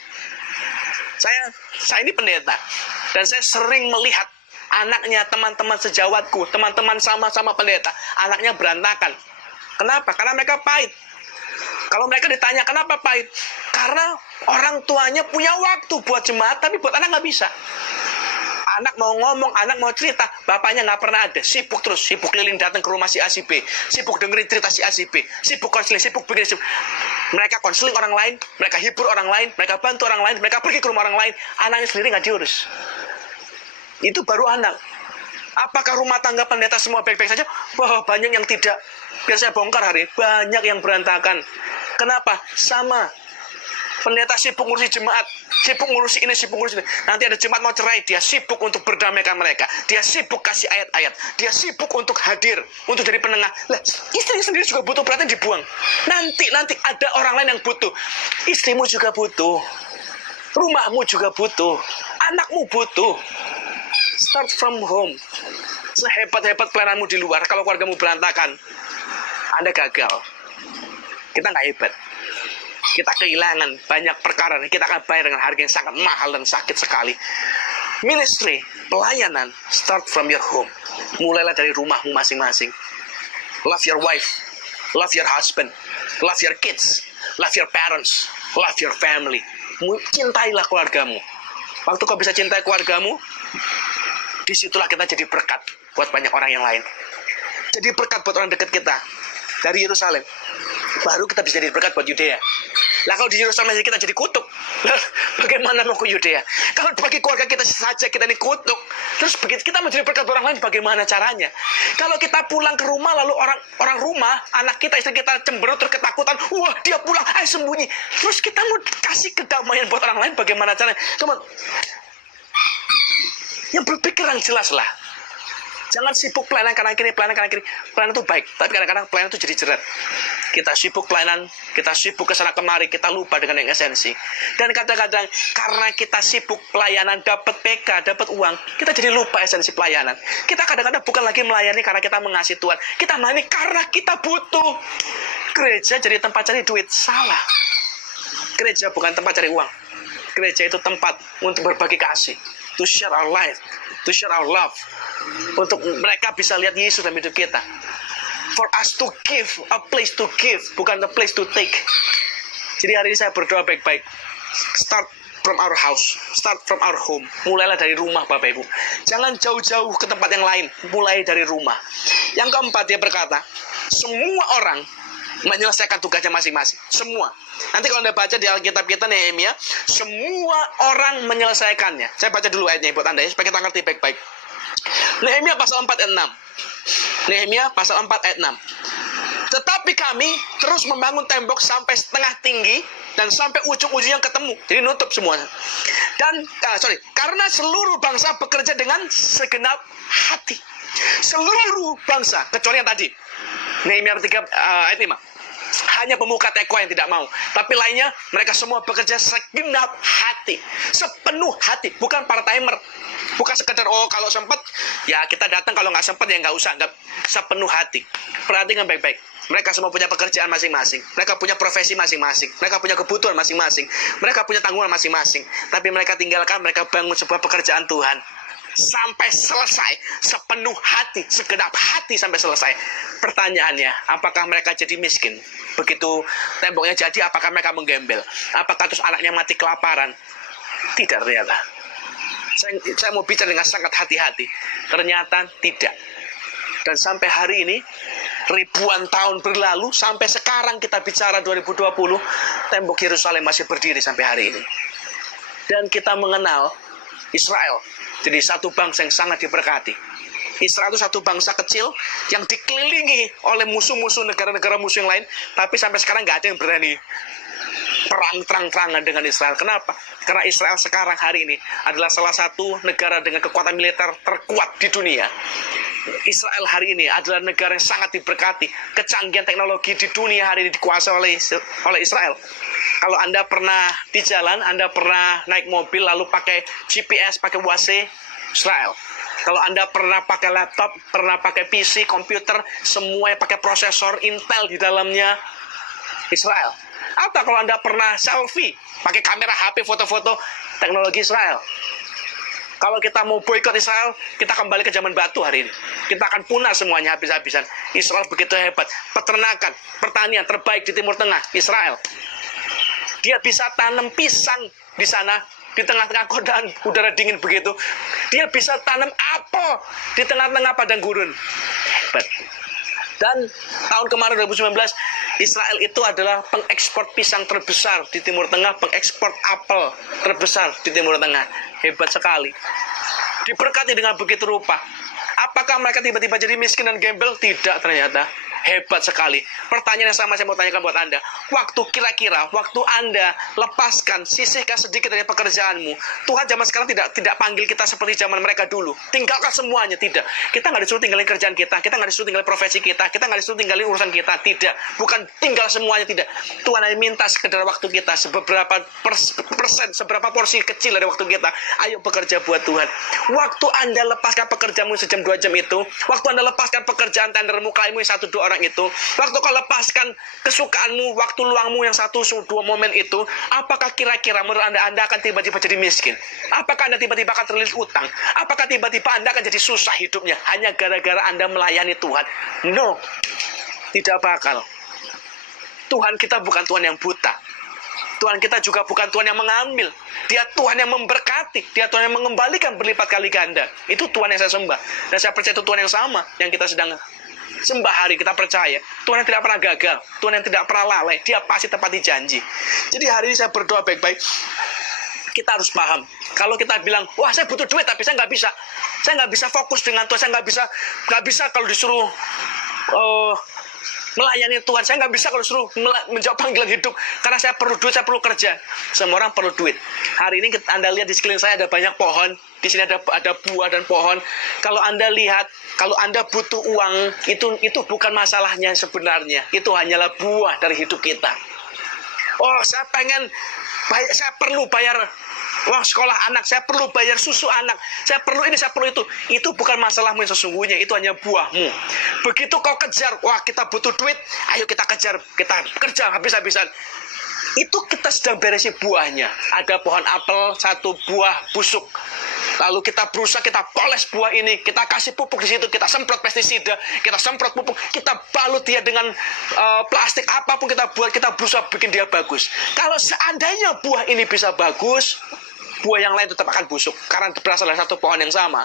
Saya ini pendeta. Dan saya sering melihat anaknya teman-teman sejawatku, teman-teman sama-sama pendeta, anaknya berantakan. Kenapa? Karena mereka pahit. Kalau mereka ditanya kenapa pahit? Karena orang tuanya punya waktu buat jemaat, tapi buat anak nggak bisa. Anak mau ngomong, anak mau cerita, bapaknya nggak pernah ada. Sibuk terus, sibuk keliling datang ke rumah si A, si B. Sibuk dengerin cerita si A, si B. Sibuk konseling, sibuk bikin. Mereka konseling orang lain, mereka hibur orang lain, mereka bantu orang lain, mereka pergi ke rumah orang lain. Anaknya sendiri nggak diurus. Itu baru anak. Apakah rumah tangga pendeta semua baik-baik saja? Wah, banyak yang tidak. Biar saya bongkar hari ini, banyak yang berantakan. Kenapa? Sama. Pendeta sibuk ngurusi jemaat, sibuk ngurusi ini, sibuk ngurusi ini. Nanti ada jemaat mau cerai, dia sibuk untuk berdamaikan mereka. Dia sibuk kasih ayat-ayat. Dia sibuk untuk hadir, untuk jadi penengah. Lah, istri sendiri juga butuh perhatian, dibuang. Nanti ada orang lain yang butuh. Istrimu juga butuh. Rumahmu juga butuh. Anakmu butuh. Start from home. Sehebat-hebat pelayananmu di luar, kalau keluargamu berantakan, Anda gagal. Kita nggak hebat. Kita kehilangan banyak perkara. Kita akan bayar dengan harga yang sangat mahal dan sakit sekali. Ministry, pelayanan, start from your home. Mulailah dari rumahmu masing-masing. Love your wife, love your husband, love your kids, love your parents, love your family. Cintailah keluargamu. Waktu kau bisa cintai keluargamu, disitulah kita jadi berkat buat banyak orang yang lain. Jadi berkat buat orang dekat kita. Dari Yerusalem, baru kita bisa jadi berkat buat Yudea. Lah kalau di Yerusalem kita jadi kutuk, lah, bagaimana mau ke Yudea? Kalau bagi keluarga kita saja kita dikutuk, terus begitu kita menjadi berkat orang lain, bagaimana caranya? Kalau kita pulang ke rumah, lalu orang rumah, anak kita, istri kita cemberut, terus ketakutan, wah dia pulang, ayo sembunyi. Terus kita mau kasih kedamaian buat orang lain, bagaimana caranya? Teman, yang berpikiran jelas lah. Jangan sibuk pelayanan kanan kiri. Pelayanan itu baik, tapi kadang-kadang pelayanan itu jadi jerat. Kita sibuk pelayanan, kita sibuk kesana kemari, kita lupa dengan yang esensi. Dan kadang-kadang karena kita sibuk pelayanan, dapat PK, dapat uang, kita jadi lupa esensi pelayanan. Kita kadang-kadang bukan lagi melayani karena kita mengasihi Tuhan, kita melayani karena kita butuh. Gereja jadi tempat cari duit, salah. Gereja bukan tempat cari uang. Gereja itu tempat untuk berbagi kasih, to share our life, to share our love. Untuk mereka bisa lihat Yesus dalam hidup kita. For us to give, a place to give, bukan a place to take. Jadi hari ini saya berdoa baik-baik. Start from our house, start from our home. Mulailah dari rumah, Bapak Ibu. Jangan jauh-jauh ke tempat yang lain. Mulai dari rumah. Yang keempat, dia berkata, semua orang menyelesaikan tugasnya masing-masing. Semua. Nanti kalau Anda baca di Alkitab kita, Nehemia, semua orang menyelesaikannya. Saya baca dulu ayatnya buat Anda ya, supaya kita ngerti baik-baik. Nehemia pasal 4 ayat 6. Nehemia pasal 4 ayat 6. Tetapi kami terus membangun tembok sampai setengah tinggi dan sampai ujung-ujungnya ketemu. Jadi nutup semuanya. Dan karena seluruh bangsa bekerja dengan segenap hati. Seluruh bangsa, kecuali yang tadi. Nehemia 3 ayat 5. Hanya pemuka Tekoa yang tidak mau. Tapi lainnya, mereka semua bekerja segenap hati. Sepenuh hati. Bukan part-timer. Bukan sekedar, kalau sempat, ya kita datang. Kalau nggak sempat, ya nggak usah. Nggak, sepenuh hati. Perhatikan baik-baik. Mereka semua punya pekerjaan masing-masing. Mereka punya profesi masing-masing. Mereka punya kebutuhan masing-masing. Mereka punya tanggungan masing-masing. Tapi mereka tinggalkan, mereka bangun sebuah pekerjaan Tuhan. Sampai selesai, sepenuh hati, segenap hati sampai selesai. Pertanyaannya, apakah mereka jadi miskin? Begitu temboknya jadi, apakah mereka menggembel? Apakah terus anaknya mati kelaparan? Tidak, ternyata. Saya mau bicara dengan sangat hati-hati. Ternyata tidak. Dan sampai hari ini, ribuan tahun berlalu, sampai sekarang kita bicara 2020, tembok Yerusalem masih berdiri sampai hari ini. Dan kita mengenal Israel jadi satu bangsa yang sangat diberkati. Israel itu satu bangsa kecil yang dikelilingi oleh musuh-musuh negara-negara musuh yang lain, tapi sampai sekarang nggak ada yang berani perang terang-terangan dengan Israel. Kenapa? Karena Israel sekarang hari ini adalah salah satu negara dengan kekuatan militer terkuat di dunia. Israel hari ini adalah negara yang sangat diberkati. Kecanggihan teknologi di dunia hari ini dikuasai oleh Israel. Kalau Anda pernah di jalan, Anda pernah naik mobil lalu pakai GPS, pakai WASE, Israel. Kalau Anda pernah pakai laptop, pernah pakai PC, komputer, semuanya pakai prosesor Intel di dalamnya, Israel. Atau kalau Anda pernah selfie, pakai kamera HP, foto-foto, teknologi Israel. Kalau kita mau boikot Israel, kita kembali ke zaman batu hari ini. Kita akan punah semuanya habis-habisan. Israel begitu hebat. Peternakan, pertanian terbaik di Timur Tengah, Israel. Dia bisa tanam pisang di sana, di tengah-tengah godaan udara dingin begitu. Dia bisa tanam apel di tengah-tengah padang gurun. Hebat. Dan tahun kemarin 2019, Israel itu adalah pengekspor pisang terbesar di Timur Tengah, pengekspor apel terbesar di Timur Tengah. Hebat sekali. Diberkati dengan begitu rupa. Apakah mereka tiba-tiba jadi miskin dan gembel? Tidak, ternyata. Hebat sekali. Pertanyaan yang sama saya mau tanyakan buat Anda. Waktu Anda lepaskan, sisihkan sedikit dari pekerjaanmu, Tuhan zaman sekarang tidak panggil kita seperti zaman mereka dulu. Tinggalkan semuanya, tidak. Kita nggak disuruh tinggalin kerjaan kita nggak disuruh tinggalin profesi kita nggak disuruh tinggalin urusan kita, tidak. Bukan tinggal semuanya, tidak. Tuhan hanya minta sekedar waktu kita, seberapa persen, seberapa porsi kecil dari waktu kita. Ayo bekerja buat Tuhan. Waktu Anda lepaskan pekerjaanmu sejam 2 jam itu, waktu Anda lepaskan pekerjaan tendermu, klienmu yang 1-2 orang itu, waktu kau lepaskan kesukaanmu, waktu luangmu yang 1-2 momen itu, apakah kira-kira menurut Anda akan tiba-tiba jadi miskin? Apakah Anda tiba-tiba akan terlilit utang? Apakah tiba-tiba Anda akan jadi susah hidupnya hanya gara-gara Anda melayani Tuhan? No, tidak bakal. Tuhan kita bukan Tuhan yang buta. Tuhan kita juga bukan Tuhan yang mengambil. Dia Tuhan yang memberkati. Dia Tuhan yang mengembalikan berlipat kali ganda. Itu Tuhan yang saya sembah. Dan saya percaya itu Tuhan yang sama yang kita sedang sembah hari. Kita percaya Tuhan yang tidak pernah gagal, Tuhan yang tidak pernah lalai. Dia pasti tepati janji. Jadi hari ini saya berdoa baik-baik. Kita harus paham. Kalau kita bilang, wah saya butuh duit tapi saya nggak bisa. Saya nggak bisa fokus dengan Tuhan. Saya nggak bisa kalau disuruh melayani Tuhan. Saya nggak bisa kalau suruh menjawab panggilan hidup. Karena saya perlu duit, saya perlu kerja. Semua orang perlu duit. Hari ini Anda lihat di sekeliling saya ada banyak pohon. Di sini ada buah dan pohon. Kalau Anda lihat, kalau Anda butuh uang, itu bukan masalahnya sebenarnya. Itu hanyalah buah dari hidup kita. Oh, saya perlu bayar uang sekolah anak, saya perlu bayar susu anak, saya perlu ini, saya perlu itu. Itu bukan masalahmu yang sesungguhnya, itu hanya buahmu. Begitu kau kejar, wah kita butuh duit, ayo kita kejar, kita kerja habis-habisan. Itu kita sedang beresi buahnya. Ada pohon apel, satu buah busuk. Lalu kita berusaha, kita poles buah ini, kita kasih pupuk di situ, kita semprot pestisida, kita semprot pupuk, kita balut dia dengan plastik, apapun kita buat, kita berusaha bikin dia bagus. Kalau seandainya buah ini bisa bagus, buah yang lain tetap akan busuk karena berasal dari satu pohon yang sama.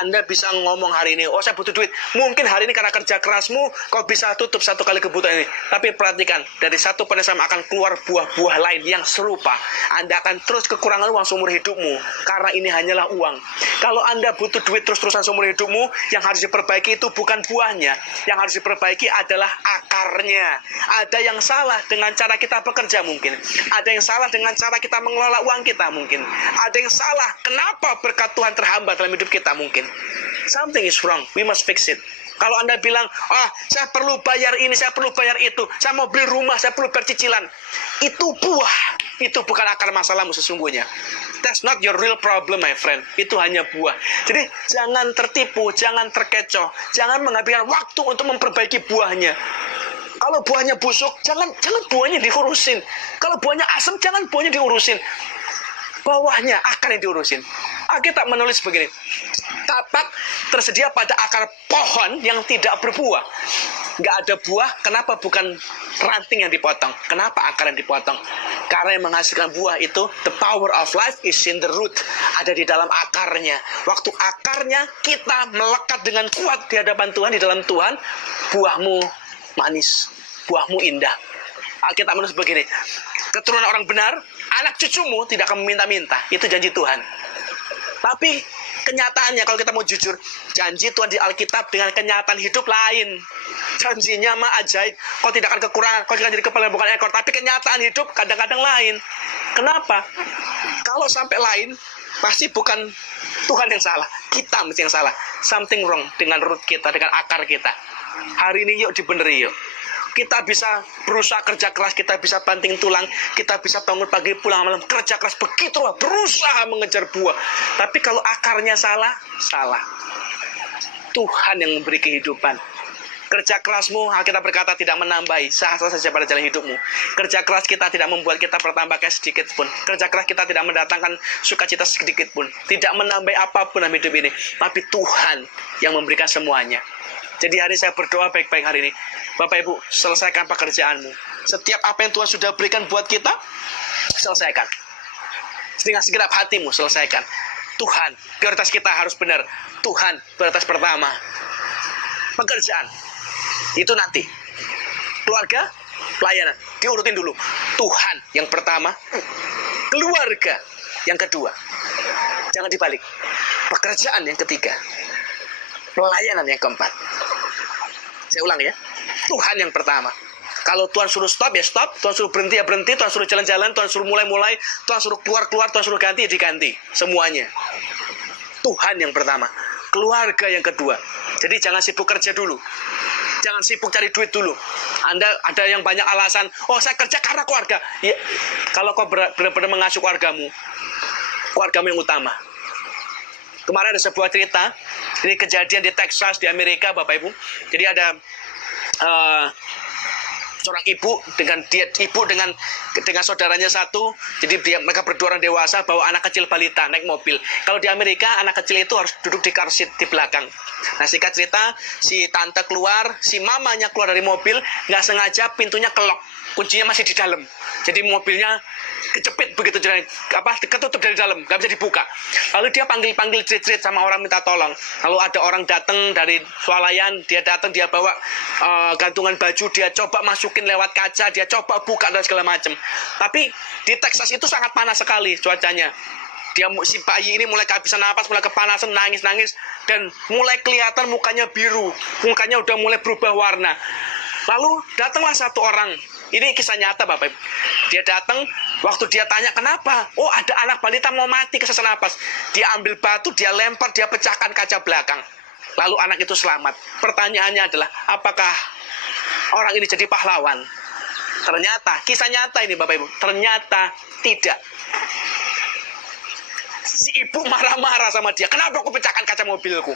Anda bisa ngomong hari ini, oh saya butuh duit. Mungkin hari ini karena kerja kerasmu, kau bisa tutup satu kali kebutuhan ini. Tapi perhatikan, dari satu pohon yang sama akan keluar buah-buah lain yang serupa. Anda akan terus kekurangan uang seumur hidupmu, karena ini hanyalah uang. Kalau Anda butuh duit terus-terusan seumur hidupmu, yang harus diperbaiki itu bukan buahnya. Yang harus diperbaiki adalah akarnya. Ada yang salah dengan cara kita bekerja mungkin. Ada yang salah dengan cara kita mengelola uang kita mungkin. Ada yang salah, kenapa berkat Tuhan terhambat dalam hidup kita mungkin. Something is wrong, we must fix it. Kalau Anda bilang, saya perlu bayar ini, saya perlu bayar itu, saya mau beli rumah, saya perlu bayar cicilan. Itu buah, itu bukan akar masalahmu sesungguhnya. That's not your real problem, my friend. Itu hanya buah. Jadi jangan tertipu, jangan terkecoh, jangan menghabiskan waktu untuk memperbaiki buahnya. Kalau buahnya busuk, jangan buahnya diurusin. Kalau buahnya asam, jangan buahnya diurusin. Bawahnya akar yang diurusin. Alkitab menulis begini, tapak tersedia pada akar pohon yang tidak berbuah. Nggak ada buah, kenapa bukan ranting yang dipotong? Kenapa akar yang dipotong? Karena yang menghasilkan buah itu, the power of life is in the root. Ada di dalam akarnya. Waktu akarnya kita melekat dengan kuat di hadapan Tuhan, di dalam Tuhan, buahmu manis, buahmu indah. Alkitab menulis begini, keturunan orang benar, anak cucumu tidak akan meminta-minta. Itu janji Tuhan. Tapi kenyataannya kalau kita mau jujur, janji Tuhan di Alkitab dengan kenyataan hidup lain. Janjinya mah ajaib, kau tidak akan kekurangan, kau tidak jadi kepala bukan ekor. Tapi kenyataan hidup kadang-kadang lain. Kenapa? Kalau sampai lain, pasti bukan Tuhan yang salah, kita mesti yang salah. Something wrong dengan root kita, dengan akar kita. Hari ini yuk dibeneri yuk. Kita bisa berusaha kerja keras, kita bisa banting tulang, kita bisa bangun pagi pulang malam, kerja keras, begitulah, berusaha mengejar buah. Tapi kalau akarnya salah. Tuhan yang memberi kehidupan. Kerja kerasmu, Alkitab berkata tidak menambahi, sah-sah saja pada jalan hidupmu. Kerja keras kita tidak membuat kita bertambah kayak sedikit pun. Kerja keras kita tidak mendatangkan sukacita sedikit pun. Tidak menambah apapun dalam hidup ini. Tapi Tuhan yang memberikan semuanya. Jadi hari saya berdoa baik-baik hari ini. Bapak Ibu, selesaikan pekerjaanmu. Setiap apa yang Tuhan sudah berikan buat kita, selesaikan. Dengan segenap hatimu, selesaikan. Tuhan, prioritas kita harus benar. Tuhan, prioritas pertama. Pekerjaan, itu nanti. Keluarga, pelayanan, diurutin dulu. Tuhan yang pertama, keluarga yang kedua. Jangan dibalik. Pekerjaan yang ketiga. Pelayanan yang keempat. Saya ulang ya. Tuhan yang pertama. Kalau Tuhan suruh stop ya stop, Tuhan suruh berhenti ya berhenti, Tuhan suruh jalan-jalan, Tuhan suruh mulai-mulai, Tuhan suruh keluar-keluar, Tuhan suruh ganti ya diganti. Semuanya. Tuhan yang pertama. Keluarga yang kedua. Jadi jangan sibuk kerja dulu. Jangan sibuk cari duit dulu. Anda ada yang banyak alasan, oh saya kerja karena keluarga. Ya, kalau kau benar-benar mengasuh keluargamu yang utama. Kemarin ada sebuah cerita, ini kejadian di Texas, di Amerika, Bapak Ibu. Jadi ada seorang ibu dengan saudaranya satu. Jadi mereka berdua orang dewasa bawa anak kecil balita naik mobil. Kalau di Amerika anak kecil itu harus duduk di car seat di belakang. Nah singkat cerita, si tante keluar, si mamanya keluar dari mobil, nggak sengaja pintunya kelok. kuncinya masih di dalam. Jadi mobilnya kecepit begitu, ketutup dari dalam, nggak bisa dibuka. Lalu dia panggil jerit-jerit sama orang minta tolong. Lalu ada orang datang dari swalayan, dia datang, dia bawa gantungan baju, dia coba masukin lewat kaca, dia coba buka dan segala macam. Tapi di Texas itu sangat panas sekali cuacanya. Si bayi ini mulai kehabisan napas, mulai kepanasan, nangis, dan mulai kelihatan mukanya biru, mukanya udah mulai berubah warna. Lalu datanglah satu orang. Ini kisah nyata Bapak Ibu. Dia datang, waktu dia tanya kenapa? Oh, ada anak balita mau mati kesesak napas. Dia ambil batu, dia lempar, dia pecahkan kaca belakang. Lalu anak itu selamat. Pertanyaannya adalah, apakah orang ini jadi pahlawan? Ternyata, kisah nyata ini Bapak Ibu. Ternyata tidak. Si ibu marah-marah sama dia. Kenapa aku pecahkan kaca mobilku?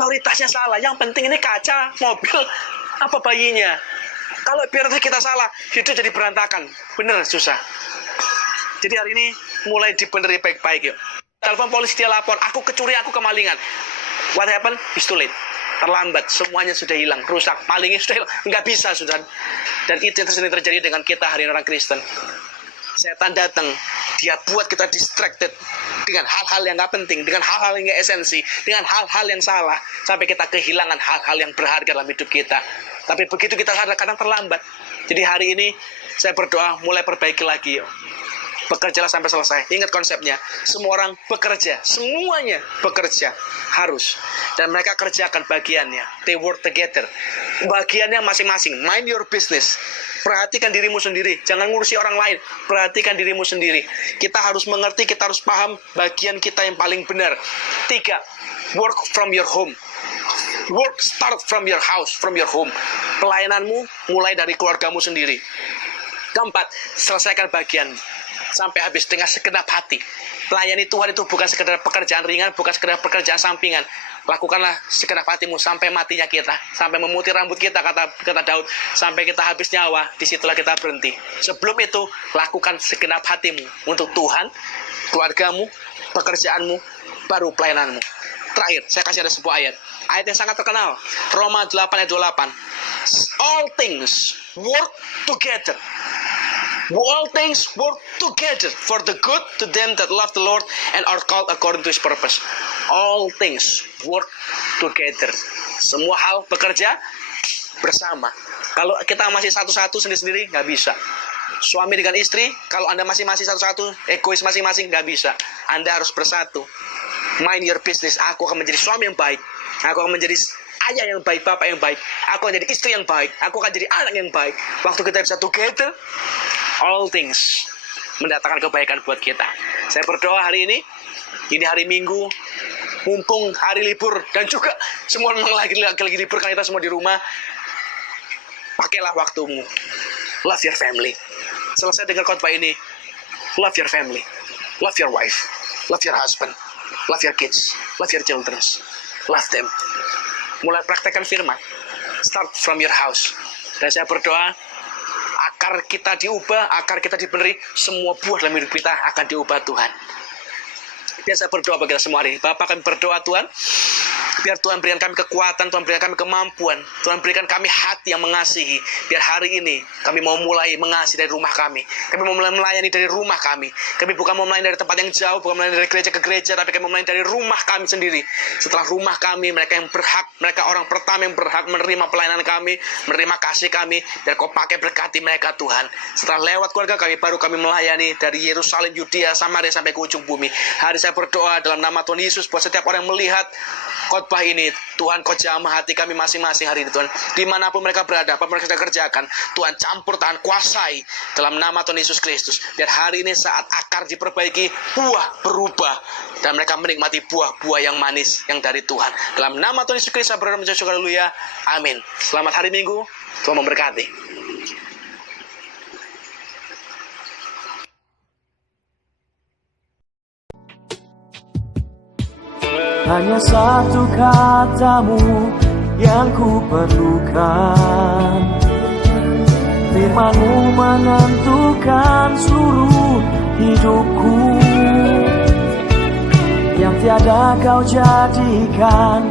Prioritasnya salah. Yang penting ini kaca, mobil, apa bayinya? Kalau prioritas kita salah, hidup jadi berantakan. Bener, susah. Jadi hari ini mulai dibeneri baik-baik yuk. Telepon polisi, dia lapor, aku kecuri, aku kemalingan. What happened? It's too late. Terlambat, semuanya sudah hilang, rusak, malingnya sudah hilang. Nggak bisa, sudah. Dan itu yang terjadi dengan kita hari ini orang Kristen. Setan datang, dia buat kita distracted dengan hal-hal yang nggak penting, dengan hal-hal yang nggak esensi, dengan hal-hal yang salah, sampai kita kehilangan hal-hal yang berharga dalam hidup kita. Tapi begitu kita kadang-kadang terlambat. Jadi hari ini saya berdoa mulai perbaiki lagi. Bekerjalah sampai selesai. Ingat konsepnya. Semua orang bekerja. Semuanya bekerja. Harus. Dan mereka kerjakan bagiannya. They work together. Bagiannya masing-masing. Mind your business. Perhatikan dirimu sendiri. Jangan ngurusi orang lain. Perhatikan dirimu sendiri. Kita harus mengerti, kita harus paham bagian kita yang paling benar. 3. Work from your home. Work start from your house, from your home. Pelayananmu mulai dari keluargamu sendiri. 4. Selesaikan bagian sampai habis dengan segenap hati. Melayani Tuhan itu bukan sekedar pekerjaan ringan, bukan sekedar pekerjaan sampingan. Lakukanlah segenap hatimu sampai matinya kita, sampai memutih rambut kita, kata Daud, sampai kita habis nyawa. Disitulah kita berhenti. Sebelum itu, lakukan segenap hatimu untuk Tuhan, keluargamu, pekerjaanmu, baru pelayananmu. Terakhir, saya kasih ada sebuah ayat. Ayat yang sangat terkenal. Roma 8 ayat 28. All things work together. All things work together for the good to them that love the Lord and are called according to His purpose. All things work together. Semua hal bekerja bersama. Kalau kita masih satu-satu sendiri-sendiri, nggak bisa. Suami dengan istri, kalau Anda masih satu-satu, egois masing-masing, nggak bisa. Anda harus bersatu. Mind your business. Aku akan menjadi suami yang baik. Aku akan menjadi ayah yang baik, bapak yang baik. Aku akan jadi istri yang baik. Aku akan jadi anak yang baik. Waktu kita bisa together, all things mendatangkan kebaikan buat kita. Saya berdoa hari ini hari Minggu, mumpung hari libur, dan juga semua memang lagi libur karena kita semua di rumah. Pakailah waktumu. Love your family. Selesai dengan khotbah ini, love your family. Love your wife. Love your husband. Love your kids. Love your children. Love them. Mulai praktekkan firman. Start from your house. Dan saya berdoa, akar kita diubah, akar kita dibeneri, semua buah dalam hidup kita akan diubah Tuhan. Dan saya berdoa bagi kita semua hari ini. Bapak, kami berdoa Tuhan, biar Tuhan berikan kami kekuatan, Tuhan berikan kami kemampuan, Tuhan berikan kami hati yang mengasihi. Biar hari ini kami mau mulai mengasihi dari rumah kami. Kami mau mulai melayani dari rumah kami. Kami bukan mau melayani dari tempat yang jauh, bukan melayani dari gereja ke gereja, tapi kami mau melayani dari rumah kami sendiri. Setelah rumah kami, mereka yang berhak, mereka orang pertama yang berhak menerima pelayanan kami, menerima kasih kami. Biar Kau pakai berkati mereka Tuhan. Setelah lewat keluarga kami, baru kami melayani dari Yerusalem, Yudea, Samaria sampai ke ujung bumi. Hari saya berdoa dalam nama Tuhan Yesus buat setiap orang yang melihat khotbah ini, Tuhan Kau jamah hati kami masing-masing hari ini Tuhan. Dimanapun mereka berada, apa mereka sedang kerjakan, Tuhan campur tangan, kuasai dalam nama Tuhan Yesus Kristus. Biar hari ini saat akar diperbaiki, buah berubah, dan mereka menikmati buah-buah yang manis yang dari Tuhan. Dalam nama Tuhan Yesus Kristus saya berdoa mengucap syukur, haleluya, amin. Selamat hari Minggu, Tuhan memberkati. Hanya satu katamu yang ku perlukan. Firman-Mu menentukan seluruh hidupku. Yang tiada Kau jadikan